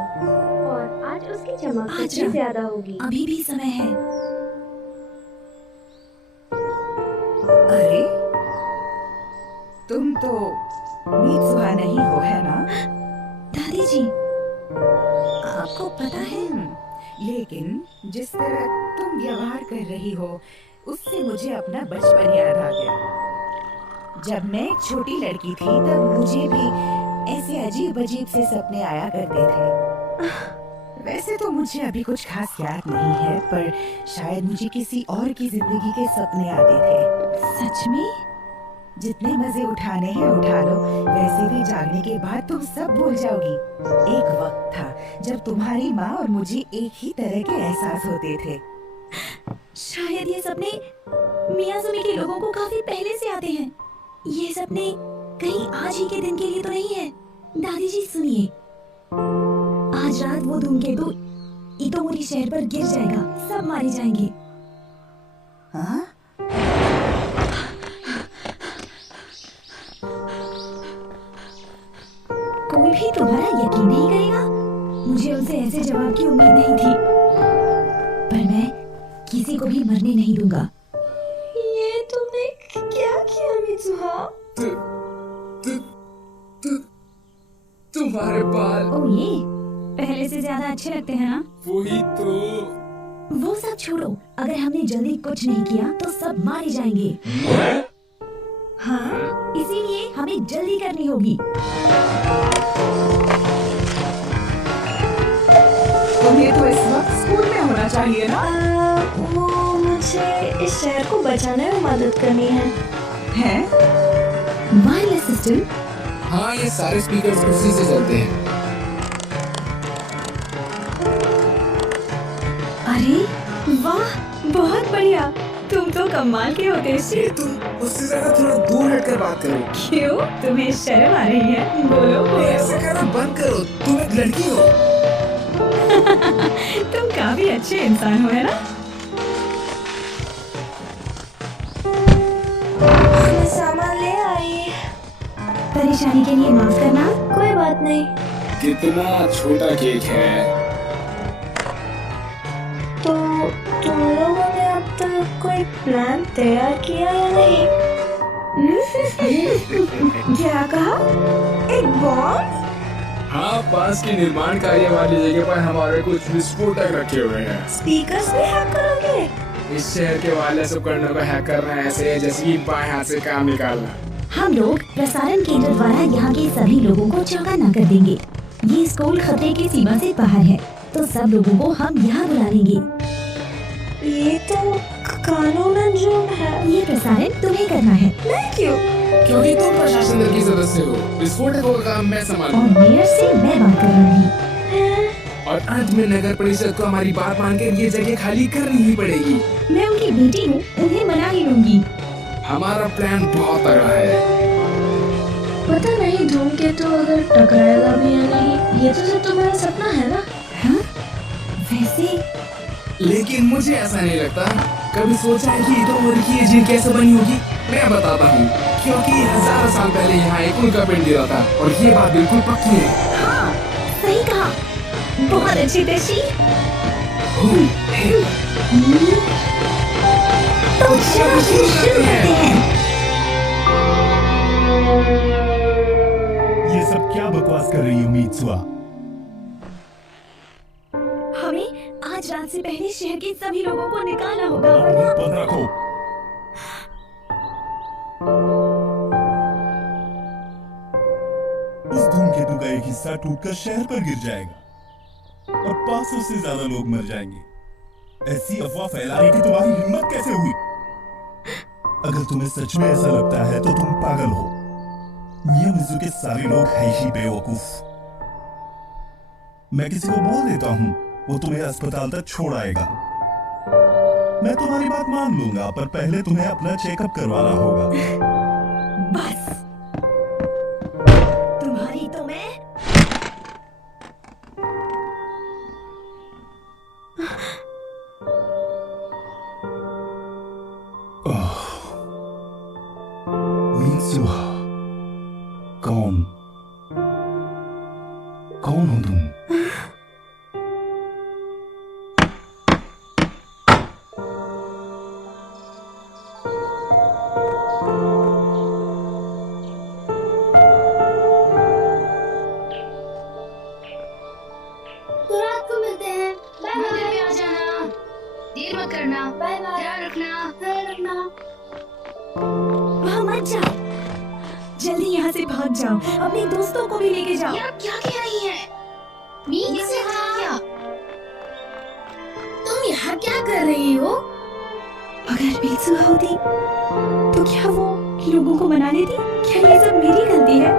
और आज उसकी चमक सबसे ज्यादा होगी। अभी भी समय है। अरे तुम तो मित्सुहा नहीं हो, है ना? दादी जी, आपको पता है, लेकिन जिस तरह तुम व्यवहार कर रही हो उससे मुझे अपना बचपन याद आ गया। जब मैं एक छोटी लड़की थी तब मुझे भी ऐसे अजीब अजीब से सपने आया करते थे। वैसे तो मुझे अभी कुछ खास याद नहीं है, पर शायद मुझे किसी और की जिंदगी के सपने आते थे। सच में? जितने मजे उठाने हैं उठा लो, वैसे भी जागने के बाद तुम सब भूल जाओगी। एक वक्त था जब तुम्हारी माँ और मुझे एक ही तरह के एहसास होते थे। शायद ये सपने मियाजुमी के लोगों को काफी पहले से आते हैं। ये सपने कहीं आज ही के दिन के लिए तो नहीं है। दादी जी सुनिए, आज रात वो धूमकेतु इतोमोरी शहर पर गिर जाएगा, सब मारे जाएंगे। हाँ? कोई भी तुम्हारा यकीन नहीं करेगा। मुझे उनसे ऐसे जवाब की उम्मीद नहीं थी, पर मैं किसी को भी मरने नहीं दूंगा। ये तुमने क्या किया मित्सुहा? तुम्हारे बाल। ओ ये पहले से ज्यादा अच्छे लगते हैं ना? वही तो। वो सब छोड़ो, अगर हमने जल्दी कुछ नहीं किया तो सब मारे जाएंगे। हाँ, इसीलिए हमें जल्दी करनी होगी। तुम्हें तो इस वक्त स्कूल में होना चाहिए ना? वो मुझे इस शहर को बचाने में मदद करनी है। हैं? Wireless system? हाँ, ये सारे स्पीकर्स उसी से चलते हैं। अरे वाह, बहुत बढ़िया। तुम तो कमाल के होते सी। तुम उससे जरा थोड़ा दूर हटकर बात करो। क्यों? तुम्हें शर्म आ रही है? बोलो बोलो। ऐसे करना बंद करो, तुम एक लड़की हो। तुम काफी अच्छे इंसान हो, है ना? मैं सामान ले आई। परेशानी के लिए माफ करना। कोई बात नहीं। कितना छोटा केक है। तो तुम लोगों ने अब तक कोई प्लान तैयार किया या नहीं? क्या कहा? एक बॉम्ब? हाँ, पास की निर्माण कार्य वाली जगह पर हमारे कुछ विस्फोटक रखे हुए हैं। स्पीकर्स भी हैक करोगे? इस शहर के वायरलेस उपकरणों को हैक करना ऐसे है जैसे कि बाएं हाथ से काम निकालना। हम लोग प्रसारण केंद्र द्वारा यहाँ के सभी लोगों को चौकन्ना कर देंगे। ये स्कूल खतरे की सीमा से बाहर है, तो सब लोगों को हम यहाँ बुला लेंगे। ये तो कानूनन जुर्म है। ये प्रसारण तुम्हें करना है। मैं क्यों? क्योंकि तुम प्रशासन दल की सदस्य हो। विस्फोटकों का काम मैं संभालूंगा। और मेयर से मैं बात कर लूंगी। और अंत में नगर परिषद को हमारी बात मानकर ये जगह खाली करनी ही पड़ेगी। मैं उनकी बेटी हूँ, उन्हें मना ही लूंगी। हमारा प्लान बहुत तगड़ा है। पता नहीं धूमकेतु अगर टकराएगा भी या नहीं, ये तो सिर्फ तुम्हारा सपना है ना? हाँ? वैसे लेकिन मुझे ऐसा नहीं लगता। कभी सोचा है कि इतोमोरी की ये झील कैसे बनी होगी? मैं बताता हूँ, क्योंकि हजारों साल पहले यहाँ एक उल्का पिंड गिरा था और ये बात बिल्कुल पक्की है। हाँ, सही कहा। बहुत अच्छी टेशी। तो चलो शुरू करते हैं। ये सब क्या बकवास कर रही हो मीत्सुआ? हमें आज रात से पहले शहर के सभी लोगों को निकालना होगा, वरना बंद रखो। उस धूमकेतु का एक हिस्सा टूटकर शहर पर गिर जाएगा और 500 से ज्यादा लोग मर जाएंगे। ऐसी अफवाह फैलाने की तुम्हारी हिम्मत कैसे हुई? अगर तुम्हें सच में ऐसा लगता है तो तुम पागल हो। मियामिज़ू के सारे लोग है ही बेवकूफ। मैं किसी को बोल देता हूँ, वो तुम्हें अस्पताल तक छोड़ आएगा। मैं तुम्हारी बात मान लूंगा, पर पहले तुम्हें अपना चेकअप करवाना होगा। बस तुम्हारी तो मैं मीत्सुआ, कौन हो तुम? तो रात को मिलते हैं। Bye bye. मंदिर में आ जाना, देर मत करना। Bye bye. ध्यान रखना। ध्यान रखना। वहाँ मत जाओ, जल्दी यहाँ से भाग जाओ, अपने दोस्तों को भी लेके जाओ। यार क्या कह रही है? मीत से क्या? तुम यहाँ क्या कर रही हो? अगर मीत्सुआ होती तो क्या वो लोगों को मना लेती? क्या ये सब मेरी गलती है?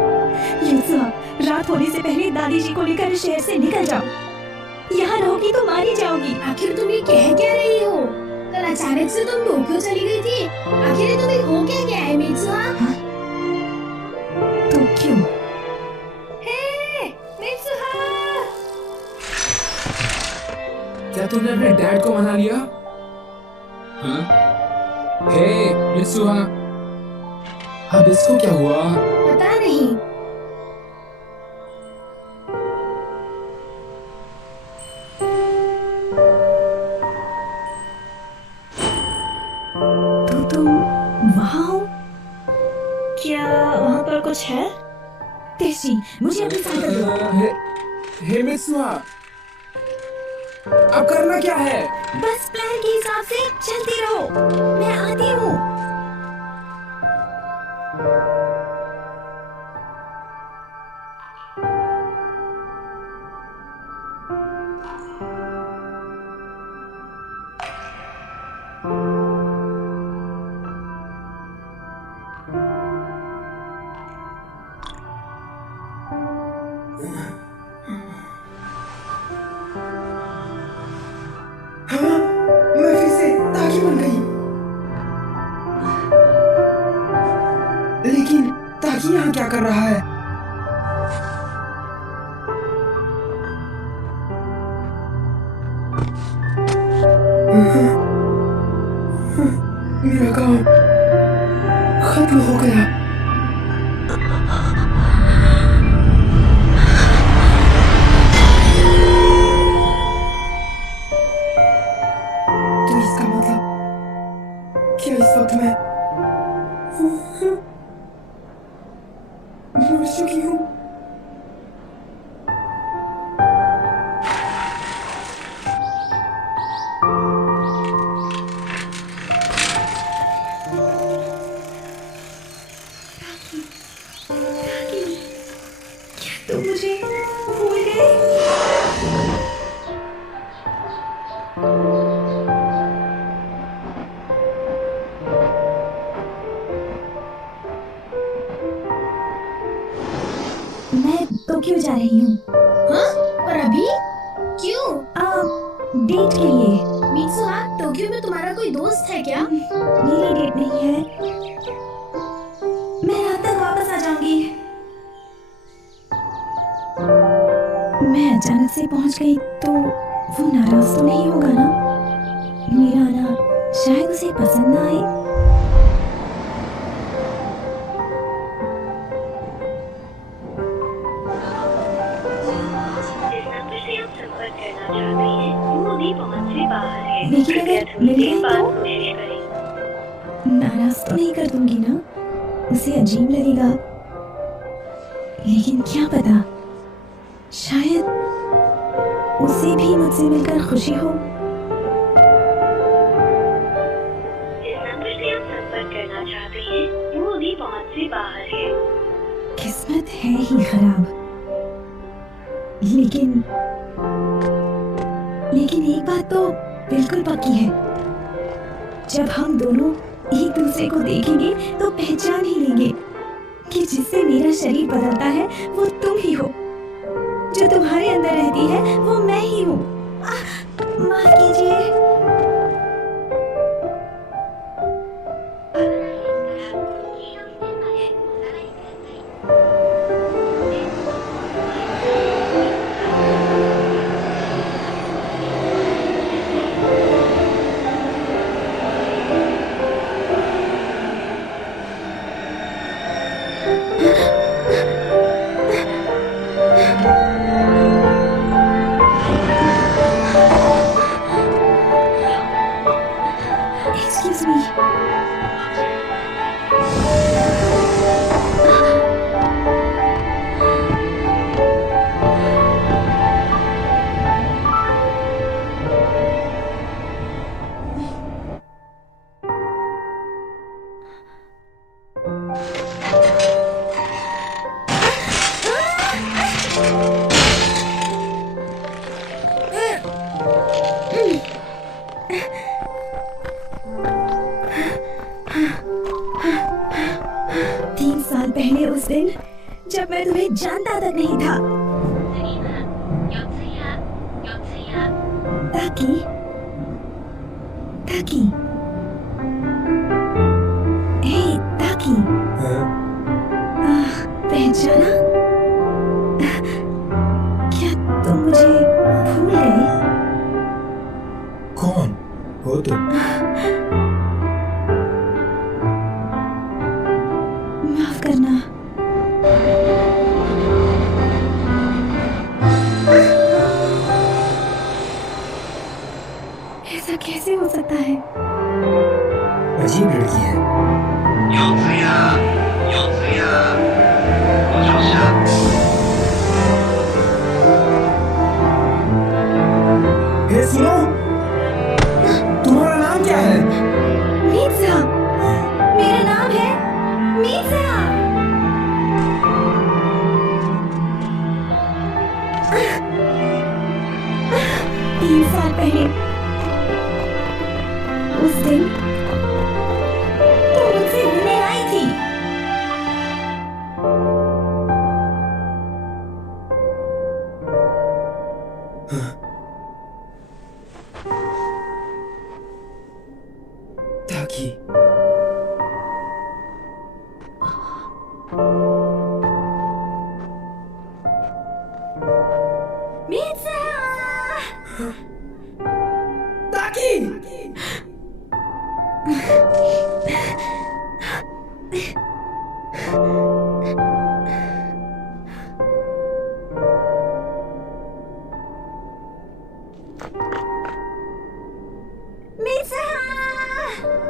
मीत्सुआ, रात होने से पहले दादी जी को लेकर शहर से निकल जाओ। यहाँ रहोगी तो मारी जाओगी। आखिर तुम ये कह क्या रही हो? कल अचानक से तुम टोक्यो चली गई थी। आखिर तुम्हें हो क्या गया है मीत्सुआ? टोक्यो? हे मीत्सुआ! क्या तुमने अपने डैड को मना लिया? हाँ? हे मित्सुआ, अब इसको क्या हुआ? पता नहीं। तो तुम वहाँ हो? क्या वहाँ पर कुछ है? तेशी, मुझे अपनी सहायता दो। हे मित्सुआ, अब करना क्या है? बस प्लान के हिसाब से चलती रहो, मैं आती हूँ। मैं फिर से ताकि बन गई। लेकिन ताकि यहाँ क्या कर रहा है? मेरा काम खत्म हो गया। तो इसका मतलब क्या इस वक्त मैं मर चुकी हूँ? तुम मुझे भूल गए? मैं टोक्यो जा रही हूँ। हाँ? पर अभी? क्यों? डेट के लिए। मीत्सुआ, टोक्यो में तुम्हारा कोई दोस्त है क्या? मेरी डेट नहीं है। मैं रात तक वापस आ जाऊंगी। मैं अचानक से पहुंच गई तो वो नाराज तो नहीं होगा ना? मेरा आना शायद उसे पसंद ना आए। मिल गई तो नाराज तो नहीं कर दूंगी ना? उसे अजीब लगेगा, लेकिन क्या पता, शायद उसे भी मुझसे मिलकर खुशी हो। जिस नंबर से आप संपर्क करना चाहते हैं वो अभी पहुंच से बाहर है। किस्मत है ही खराब, लेकिन एक बात तो बिल्कुल पक्की है, जब हम दोनों एक दूसरे को देखेंगे तो पहचान ही लेंगे कि जिससे मेरा शरीर बदलता है वो तुम ही हो, जो तुम्हारे अंदर रहती है वो मैं ही हूँ। माफ कीजिए। Excuse me. तीन साल पहले उस दिन जब मैं तुम्हें जानता तक नहीं था। ताकि पहचाना? क्या तुम मुझे भूल गए? कौन हो तुम? माफ करना। ऐसा कैसे हो सकता है? अजीब लड़की है। हे सुनो, तुम्हारा नाम क्या है? मीसा। मेरा नाम है मीसा। 3 साल पहले उस दिन तुम मुझसे मिलने आई थी। ताकि मीसा। ताकि मीसा,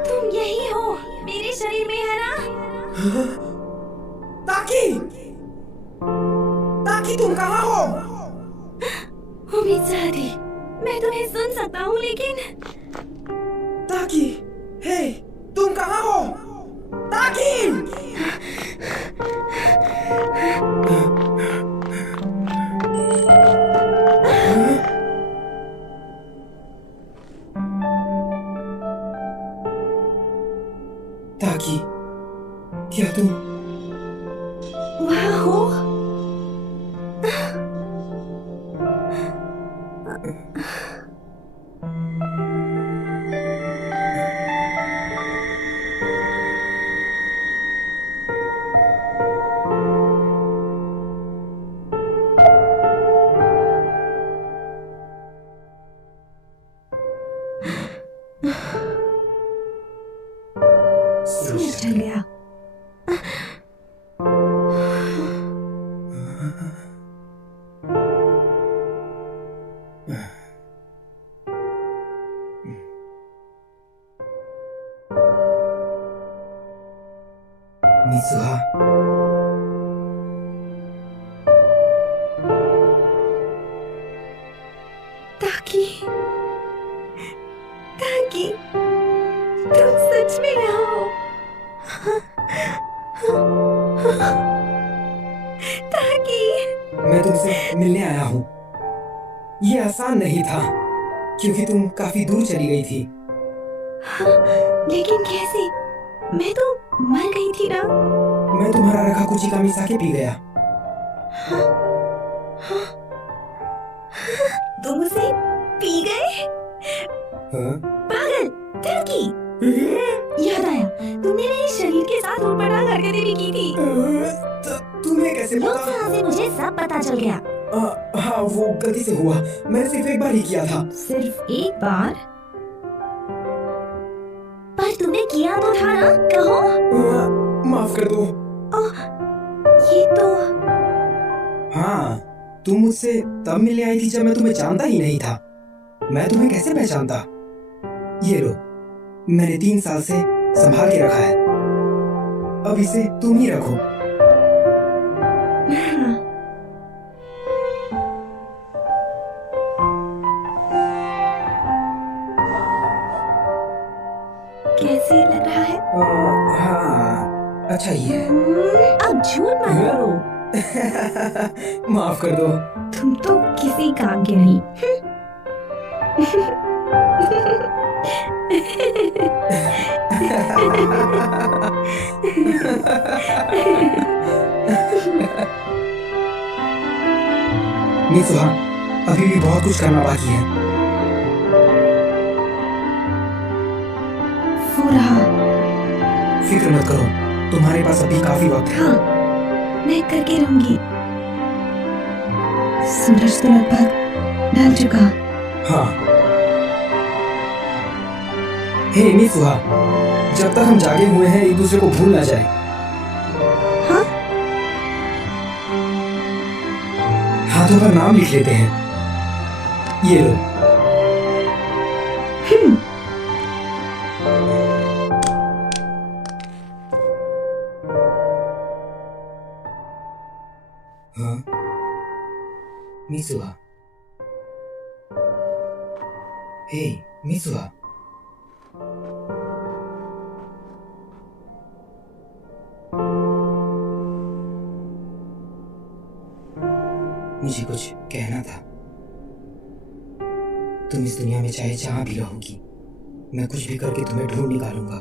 तुम यही हो, मेरे शरीर में है ना? ताकि तुम कहाँ हो? उम्मीद थी मैं तुम्हें सुन सकता हूँ, लेकिन ताकि हे तुम कहाँ हो? ताकि ताकि क्या तुम वहाँ हो? सूरज ढल गया। मिजुहा, ताकि तुम सच में यहाँ हो। ताकि मैं तुमसे मिलने आया हूँ। ये आसान नहीं था क्योंकि तुम काफी दूर चली गई थी। लेकिन कैसे? मैं तो मर गई थी ना। मैं तुम्हारा रखा कुची का मिसाके पी गया। तुम उसे पी गए? पागल, टर्की। याद आया, तुमने मेरे शरीर के साथ ऊट-पटांग हरकतें भी की थी। तुम्हें कैसे पता? लोग से मुझे सब पता चल गया। हाँ, वो गलती से हुआ। मैंने सिर्फ एक बार ही किया था। सिर्फ एक बार? पर तुमने किया तो था ना, कहो। माफ कर दो। ये तो हाँ, तुम मुझसे तब मिलने आई थी जब मैं तुम्हें जानता ही नहीं था। मैं तुम्हें कैसे पहचानता? ये लो, मैंने 3 साल से संभाल के रखा है। अब इसे तुम ही रखो। कैसे लग रहा है? हाँ, अच्छा ही है। अब झूठ मत करो। माफ कर दो। तुम तो किसी काम के नहीं। मिजुहा, अभी भी बहुत कुछ करना बाकी है। वो रहा। फिक्र मत करो, तुम्हारे पास अभी काफी वक्त है। हाँ, मैं करके रहूंगी। सूरज तो लगभग ढल चुका। हाँ। हे मिजुहा, जब तक हम जागे हुए हैं एक दूसरे को भूल ना जाए। हाँ? हाथों पर नाम लिख लेते हैं। ये लो। हाँ? मिजुहा। हे मिजुहा। मुझे कुछ कहना था। तुम इस दुनिया में चाहे जहां भी रहोगी, मैं कुछ भी करके तुम्हें ढूंढ निकालूंगा।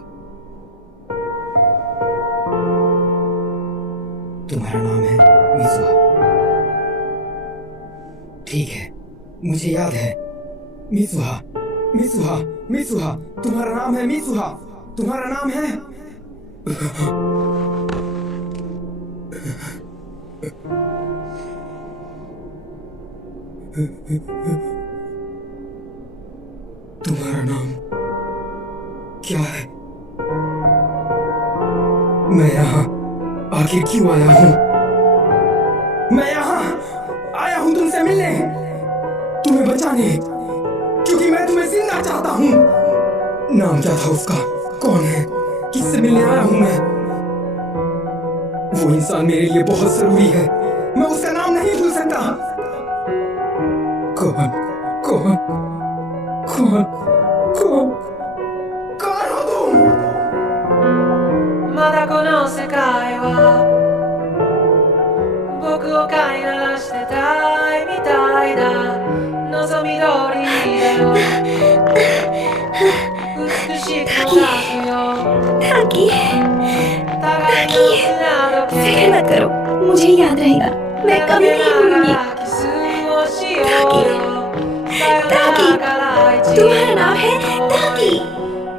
तुम्हारा नाम है मिजुहा। ठीक है, मुझे याद है। मिजुहा, मिजुहा, मिजुहा, तुम्हारा नाम है मिजुहा। तुम्हारा नाम है। तुम्हारा नाम क्या है? मैं यहाँ आखिर क्यों आया हूँ? मैं यहाँ आया हूँ तुमसे मिलने, तुम्हें बचाने, क्योंकि मैं तुम्हें जिंदा चाहता हूँ। नाम क्या था उसका? कौन है? किससे मिलने आया हूँ मैं? वो इंसान मेरे लिए बहुत जरूरी है। मैं उसका नाम नहीं भूल सकता। कौन कौन कौन कौन कौन हो तुम? まだこの世界は僕を飼いならしてたいみたいな望み通りだよ美しくもなくよताकि फिक्र मत करो, मुझे याद रहेगा। मैं कभी नहीं भूलूंगी। ताकि तुम्हारा नाम है ताकि।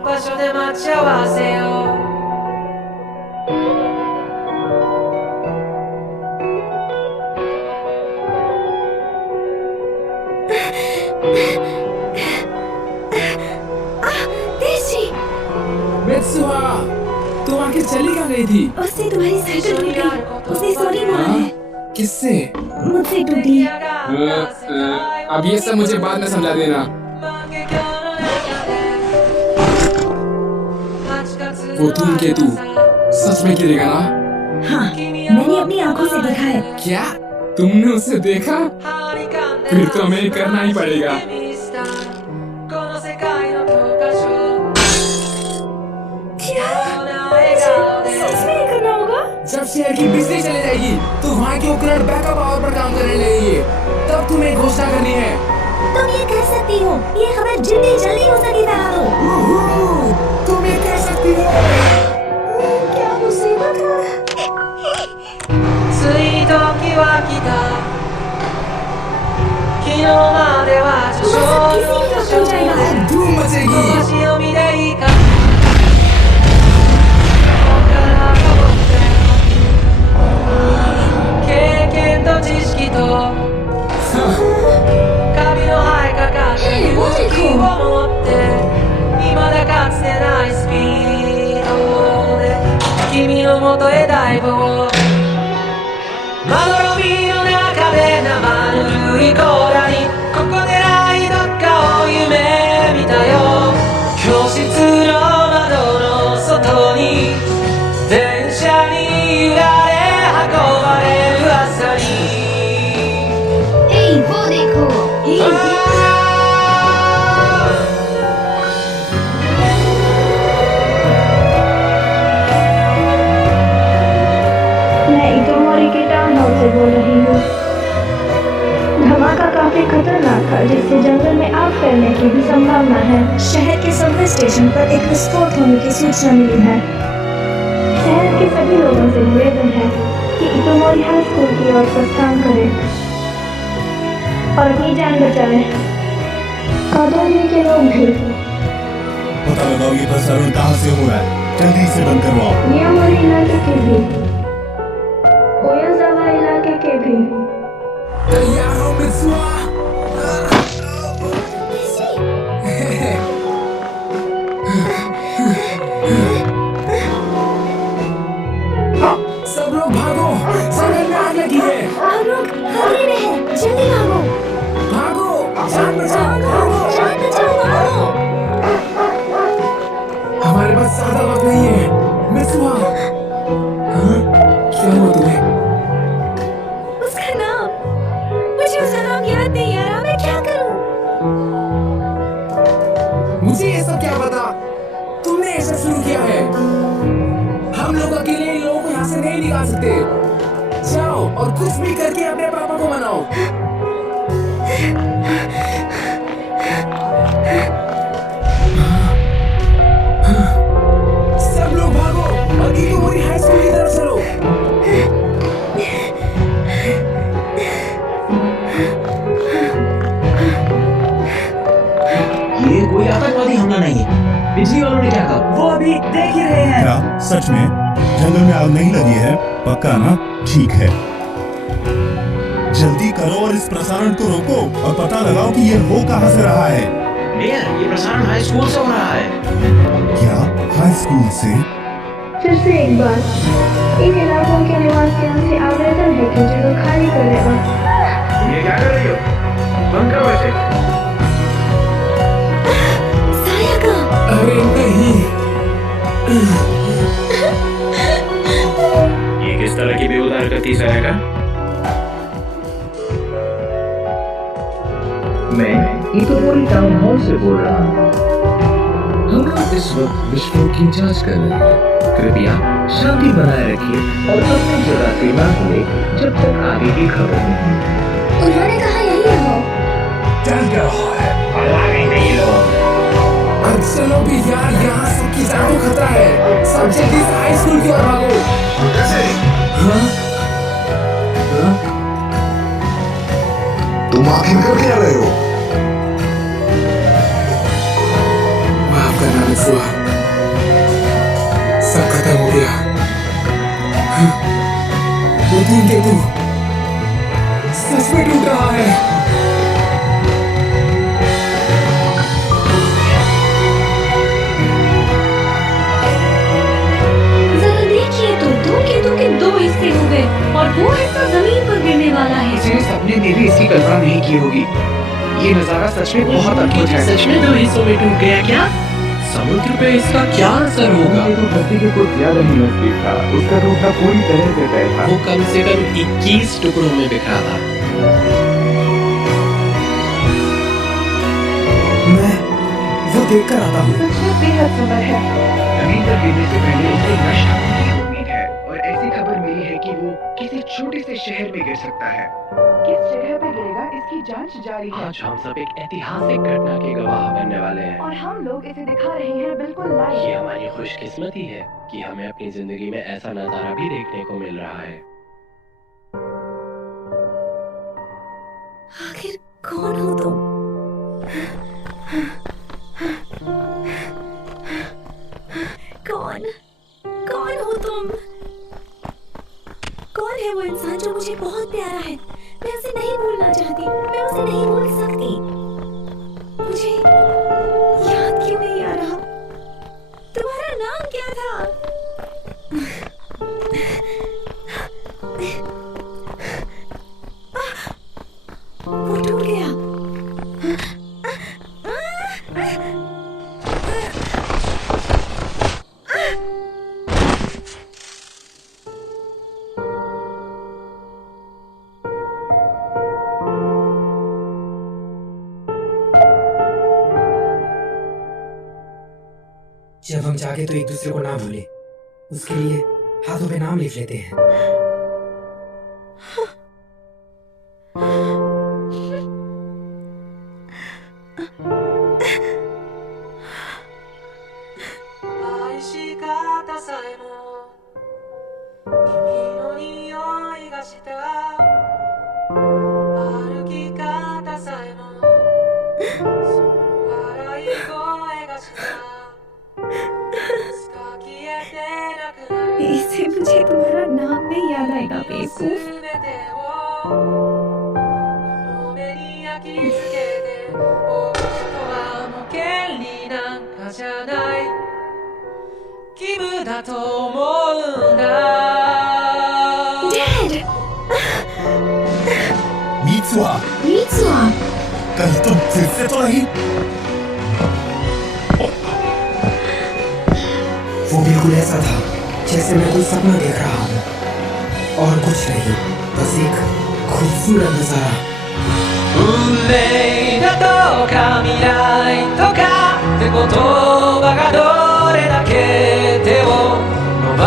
場所で待ち合わせよमित्सुहा, तुम आखिर चली कहाँ गई थी? उससे तुम्हारी साइकिल टूट गई। उसने सॉरी बोला है। किससे? मुझसे टूटी। अब ये सब मुझे बाद में समझा देना। वो धूमकेतु सच में गिरेगा ना? हाँ, मैंने अपनी आंखों से देखा है। क्या तुमने उसे देखा? फिर तो हमें करना ही पड़ेगा। सच में करना होगा? जब शहर की बिजली चली जाएगी तो वहाँ के उपकरण बैकअप पावर पर काम करने लगेंगे, तब तुम्हें घोषणा करनी है। तुम ये कर सकती हो। ये खबर जितनी जल्दी हो सके फैला दो। तुम ये कर सकती हो। क्या मुसीबत है। धूम मचेगी। बोल रही हूँ। धमाका काफी खतरनाक था, जिससे जंगल में आग फैलने की भी संभावना है। शहर के सबवे स्टेशन पर एक विस्फोट होने की सूचना मिली है। शहर के सभी लोगों से निवेदन है कि इतोमोरी हाई स्कूल की ओर प्रस्थान करें और अपनी जान बचाएं। कॉलोनी के लोग भी पता लगाओ ये प्रसारण कहाँ से हो रहा है, जल्दी इसे बंद करवाओ। मियामोरी इलाके के भी, ओयाजावा इलाके के भी। तैयार हो मित्सुआ? सब लोग भागो, शहर में आग लगी है। हम लोग खतरे में हैं, जल्दी भागो। भागो, जान बचाओ, भागो। जान बचाओ, भागो। हमारे पास ज्यादा वक्त नहीं है। मित्सुआ, हाँ? क्या हुआ तुम्हें? उसका नाम, मुझे उसका नाम याद नहीं आ रहा, मैं क्या करूं? मुझे ये सब क्या पता? तुमने ये सब शुरू किया है। हम लोग अकेले इन लोगों को यहाँ से नहीं निकाल सकते। जाओ और कुछ भी करके अपने पापा को मनाओ। सब लोग भागो और इतोमोरी हाई स्कूल की तरफ चलो। ये कोई आतंकवादी हमला नहीं है। बिजली वालों ने क्या कहा वो अभी देख ही रहे हैं। क्या सच में जंगल में आग नहीं लगी है? पक्का ना? ठीक है, जल्दी करो और इस प्रसारण को रोको और पता लगाओ कि ये हो कहाँ से रहा है। मेयर, ये प्रसारण हाई स्कूल से हो रहा है। क्या हाई स्कूल से? फिर से एक बार, इन इलाकों के निवासियों से आवेदन है कि जगह खाली करें और ये क्या कर रही हो? बंद करो इसे। साया का। अरे नहीं। ये किस तरह की बेहुदा हरकत थी साया का? मैं इतोमोरी टाउन हॉल से बोल रहा हूँ। हम लोग इस वक्त विस्फोट की जांच कर रहे हैं। कृपया शांति बनाए रखिए और अपनी जगह से ना हिले जब तक आगे की खबर नहीं। उन्होंने कहा यही रहो। चल क्या रहा है? आगे नहीं लो। अब चलो भी यार, यहाँ सबकी जान को खतरा है। सब जल्दी से हाई स्कूल की ओर भागो। कैसे? हाँ? हाँ? तुम आखिर कर क्या रहे हो? माफ करना मित्सुआ, सब खत्म हो गया। हाँ? वो धूमकेतु सच में टूट रहा है। जरा देखिए तो, धूमकेतु के दो हिस्से हो गए और वो हिस्सा जमीन पर गिरने वाला है। किसी सपने में भी इसकी कल्पना नहीं की होगी। ये नजारा सच में बहुत अद्भुत है। सच में दो हिस्सों में टूट गया क्या? समुद्र पे इसका क्या असर होगा? ये तो धरती के कुछ ज्यादा ही नजदीक था। उसका टूटना पूरी तरह से तय था। वो कम से कम 21 टुकड़ों में बिखरा था। मैं वो देख कर आता हूँ। बेहद सुंदर है। जमीन पर गिरने से पहले उसे नष्ट होने की उम्मीद है और ऐसी खबर मिली है कि वो किसी छोटे से शहर में गिर सकता है। किस जगह पे गिरेगा इसकी जांच जारी है। आज हम सब एक ऐतिहासिक घटना के गवाह बनने वाले हैं और हम लोग इसे दिखा रहे हैं बिल्कुल लाइव। ये हमारी खुशकिस्मती है कि हमें अपनी जिंदगी में ऐसा नजारा भी देखने को मिल रहा है। आखिर कौन हो तुम? कौन हो तुम? कौन है वो इंसान जो मुझे बहुत प्यारा है? मैं उसे नहीं भूलना चाहती, मैं उसे नहीं भूल सकती। मुझे याद क्यों नहीं आ रहा? तुम्हारा नाम क्या था? वो टूट गया। जब हम जागे तो एक दूसरे को ना भूले, उसके लिए हाथों पे नाम लिख लेते हैं। इससे मुझे तुम्हारा नाम नहीं याद आएगा बेवकूफ। Dad! मीत्सुआ, कहीं तुम फिर से तो नहीं? वो बिल्कुल ऐसा था जैसे मैं कोई सपना देख रहा हूँ, और कुछ नहीं, बस एक खूबसूरत नजारा। 運命だとか未来とかって言葉がどれだけ手を伸ば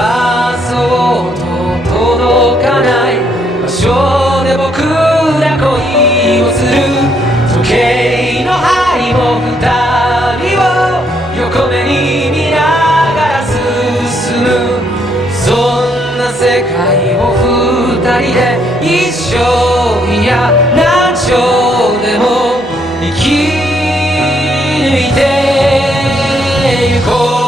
そうと届かない場所で僕ら恋をする時計の針も二人を横目に見ながら進むそんな世界を二人で一生いや何生でも生き抜いてゆこう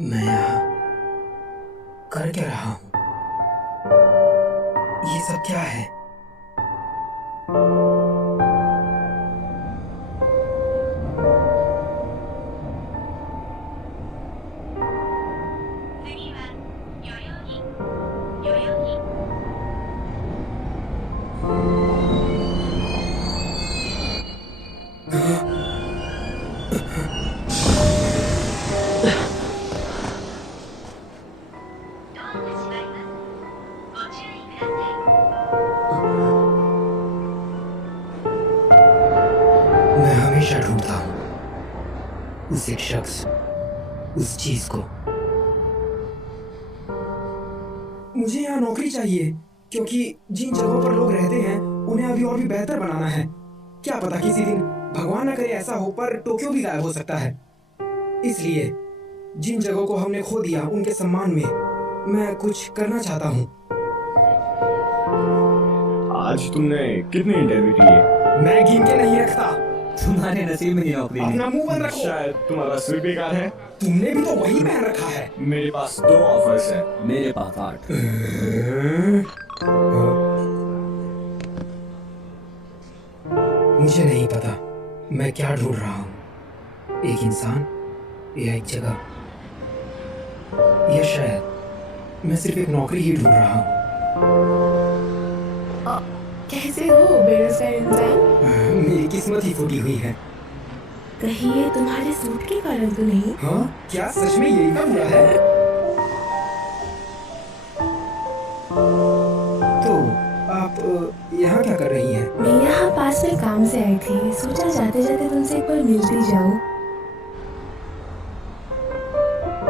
मैं यहाँ कर क्या रहा हूँ? ये सब क्या है? मैं हमेशा ढूंढता हूँ उस एक शख्स, उस चीज को। मुझे यहाँ नौकरी चाहिए, क्योंकि जिन जगहों पर लोग रहते हैं उन्हें अभी और भी बेहतर बनाना है। क्या पता किसी दिन भगवान न करे ऐसा हो, पर टोक्यो भी गायब हो सकता है। इसलिए जिन जगहों को हमने खो दिया उनके सम्मान में मैं कुछ करना चाहता हूँ। आज तुमने कितने इंटरव्यू दिए? मैं गिन के नहीं रखता। तुम्हारे नसीब में नौकरी नहीं। अपना मुंह बंद रखो। शायद तुम्हारा सिर बेकार है। तुमने भी तो वही पहन रखा है। मेरे पास 2 ऑफर्स हैं। मेरे पास 8। मुझे नहीं पता मैं क्या ढूंढ रहा हूँ, एक इंसान या एक जगह, या शायद मैं सिर्फ एक नौकरी ही ढूंढ रहा हूँ। कैसे हो बेरोजगार इंसान? मेरी किस्मत ही फूटी हुई है। कहीं ये तुम्हारे सूट के कारण तो नहीं? हाँ, क्या सच में यही का हुआ है? तो आप यहाँ क्या कर रही हैं? मैं यहाँ पास में काम से आई थी, सोचा जाते जाते तुमसे एक बार मिलती जाऊँ।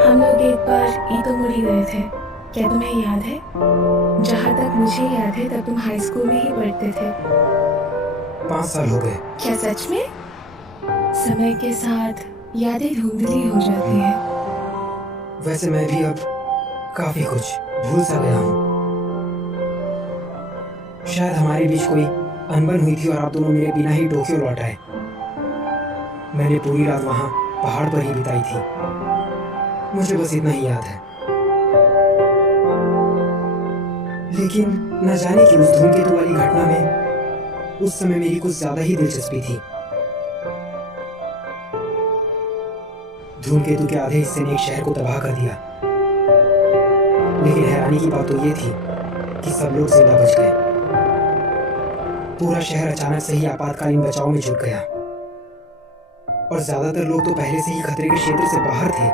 हम लोग एक बार ईटोमोरी गए थे, क्या तुम्हें याद है? जहाँ तक मुझे याद है तब तुम हाई स्कूल में ही पढ़ते थे। 5 साल हो गए। क्या सच में? समय के साथ यादें धुंधली हो जाती हैं। वैसे मैं भी अब काफी कुछ भूल सा गया हूँ। शायद हमारे बीच कोई अनबन हुई थी और आप दोनों मेरे बिना ही टोक्यो लौट आए। मैंने पूरी रात वहाँ पहाड़ पर ही बिताई थी। मुझे बस इतना ही याद है। लेकिन न जाने कि उस धूमकेतु वाली घटना में उस समय मेरी कुछ ज्यादा ही दिलचस्पी थी। धूमकेतु के आधे हिस्से ने एक शहर को तबाह कर दिया, लेकिन हैरानी की बात तो ये थी कि सब लोग जिंदा बच गए। पूरा शहर अचानक से ही आपातकालीन बचाव में जुट गया और ज्यादातर लोग तो पहले से ही खतरे के क्षेत्र से बाहर थे।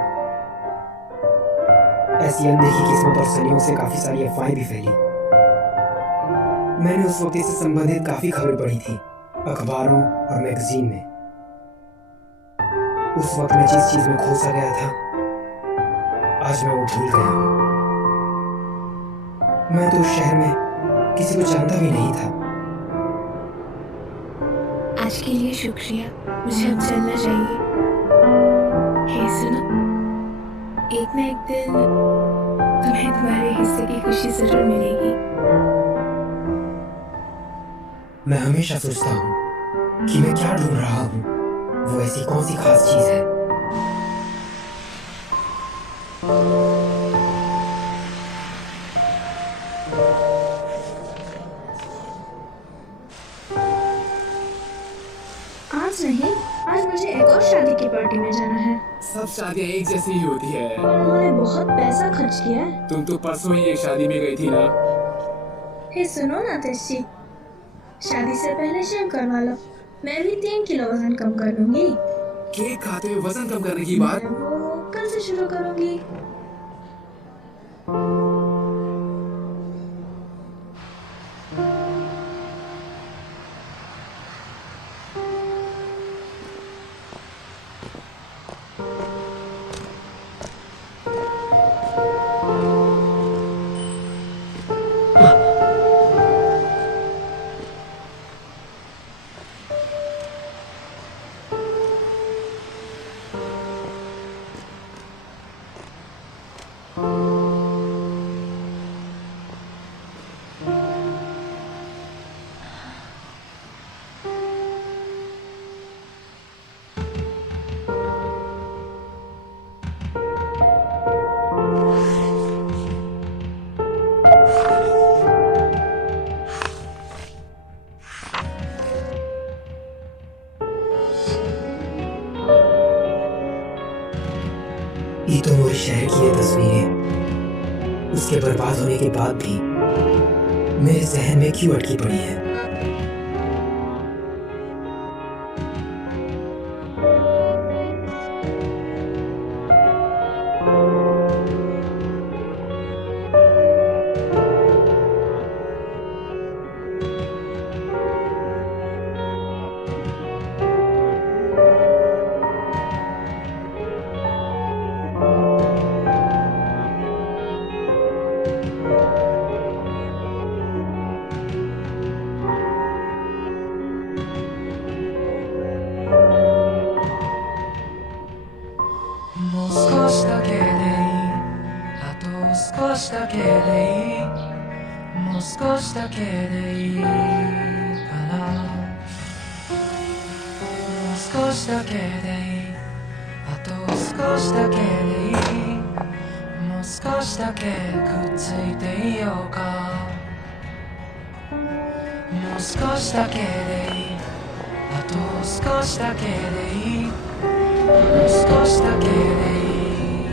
ऐसी अनदेखी किस्मत और सदियों से काफी सारी अफवाहें भी फैली। मैंने उस वक्त इससे संबंधित काफी खबरें पढ़ी थी, अखबारों और मैगजीन में। उस वक्त मैं जिस चीज में खो सा गया था, आज मैं वो भूल गया हूं। मैं तो उस शहर में किसी को जानता भी नहीं था। आज के लिए शुक्रिया, मुझे अब चलना चाहिए। हे सुनो, एक न एक दिन तुम्हें तुम्हारे हिस्से की खुशी जरूर मिलेगी। मैं हमेशा सोचता हूँ कि मैं क्या ढूंढ रहा हूँ, वो ऐसी कौन सी खास चीज है। आज नहीं, आज मुझे एक और शादी की पार्टी में जाना है। सब शादियाँ एक जैसी ही होती है। उन्होंने बहुत पैसा खर्च किया है। तुम तो परसों ही एक शादी में गई थी ना। हे सुनो ना तेशी, शादी से पहले शेव करवा लो। मैं भी 3 किलो वजन कम कर लूंगी। केक खाते हुए वजन कम करने की बात? वो कल से शुरू करूंगी। ईटोमोरी शहर की ये तस्वीरें उसके बर्बाद होने के बाद भी मेरे जहन में क्यों अटकी पड़ी है। もう少しだけでいいからもう少しだけでいいあと少しだけでいいもう少しだけくっついていようかもう少しだけでいいあと少しだけでいいもう少しだけでいい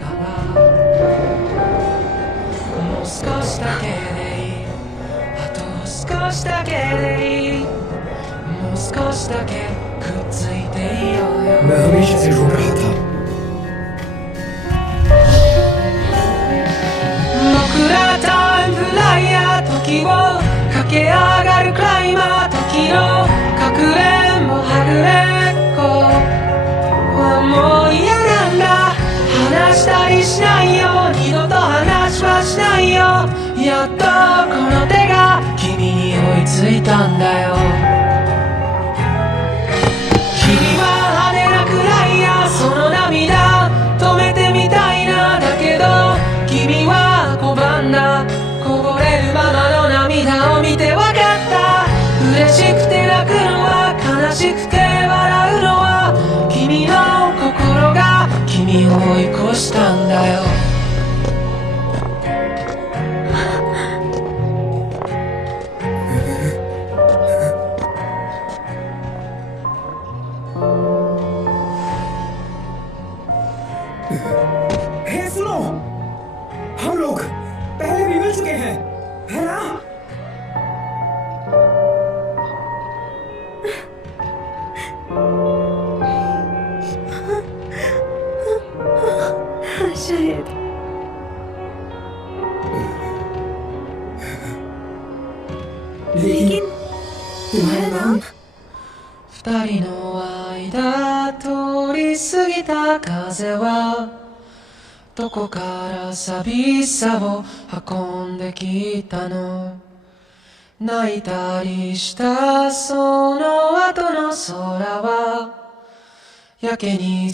からもう少しだけでいいあと少しだけでいいもう少しだけくっついていようよ मैं हमेशा से ढूंढ रहा था僕らタイムフライヤー時を駆け上がるクライマー時のかくれんぼはぐれっこはもう嫌なんだ話したりしないよ二度と話はしないよやっとこの手が君に追いついたんだよ君は派手なくらいやその涙止めてみたいなだけど君は拒んだこぼれるままの涙を見てわかった嬉しくて泣くのは悲しくて笑うのは君の心が君を追い越したんだよहे सुनो हम लोग पहले भी मिल चुके हैं है ना शायद लेकिन तुम्हारा नाम 二人の間通り過ぎた風はどこから寂しさを運んできたの泣いたりしたその後の空はやけに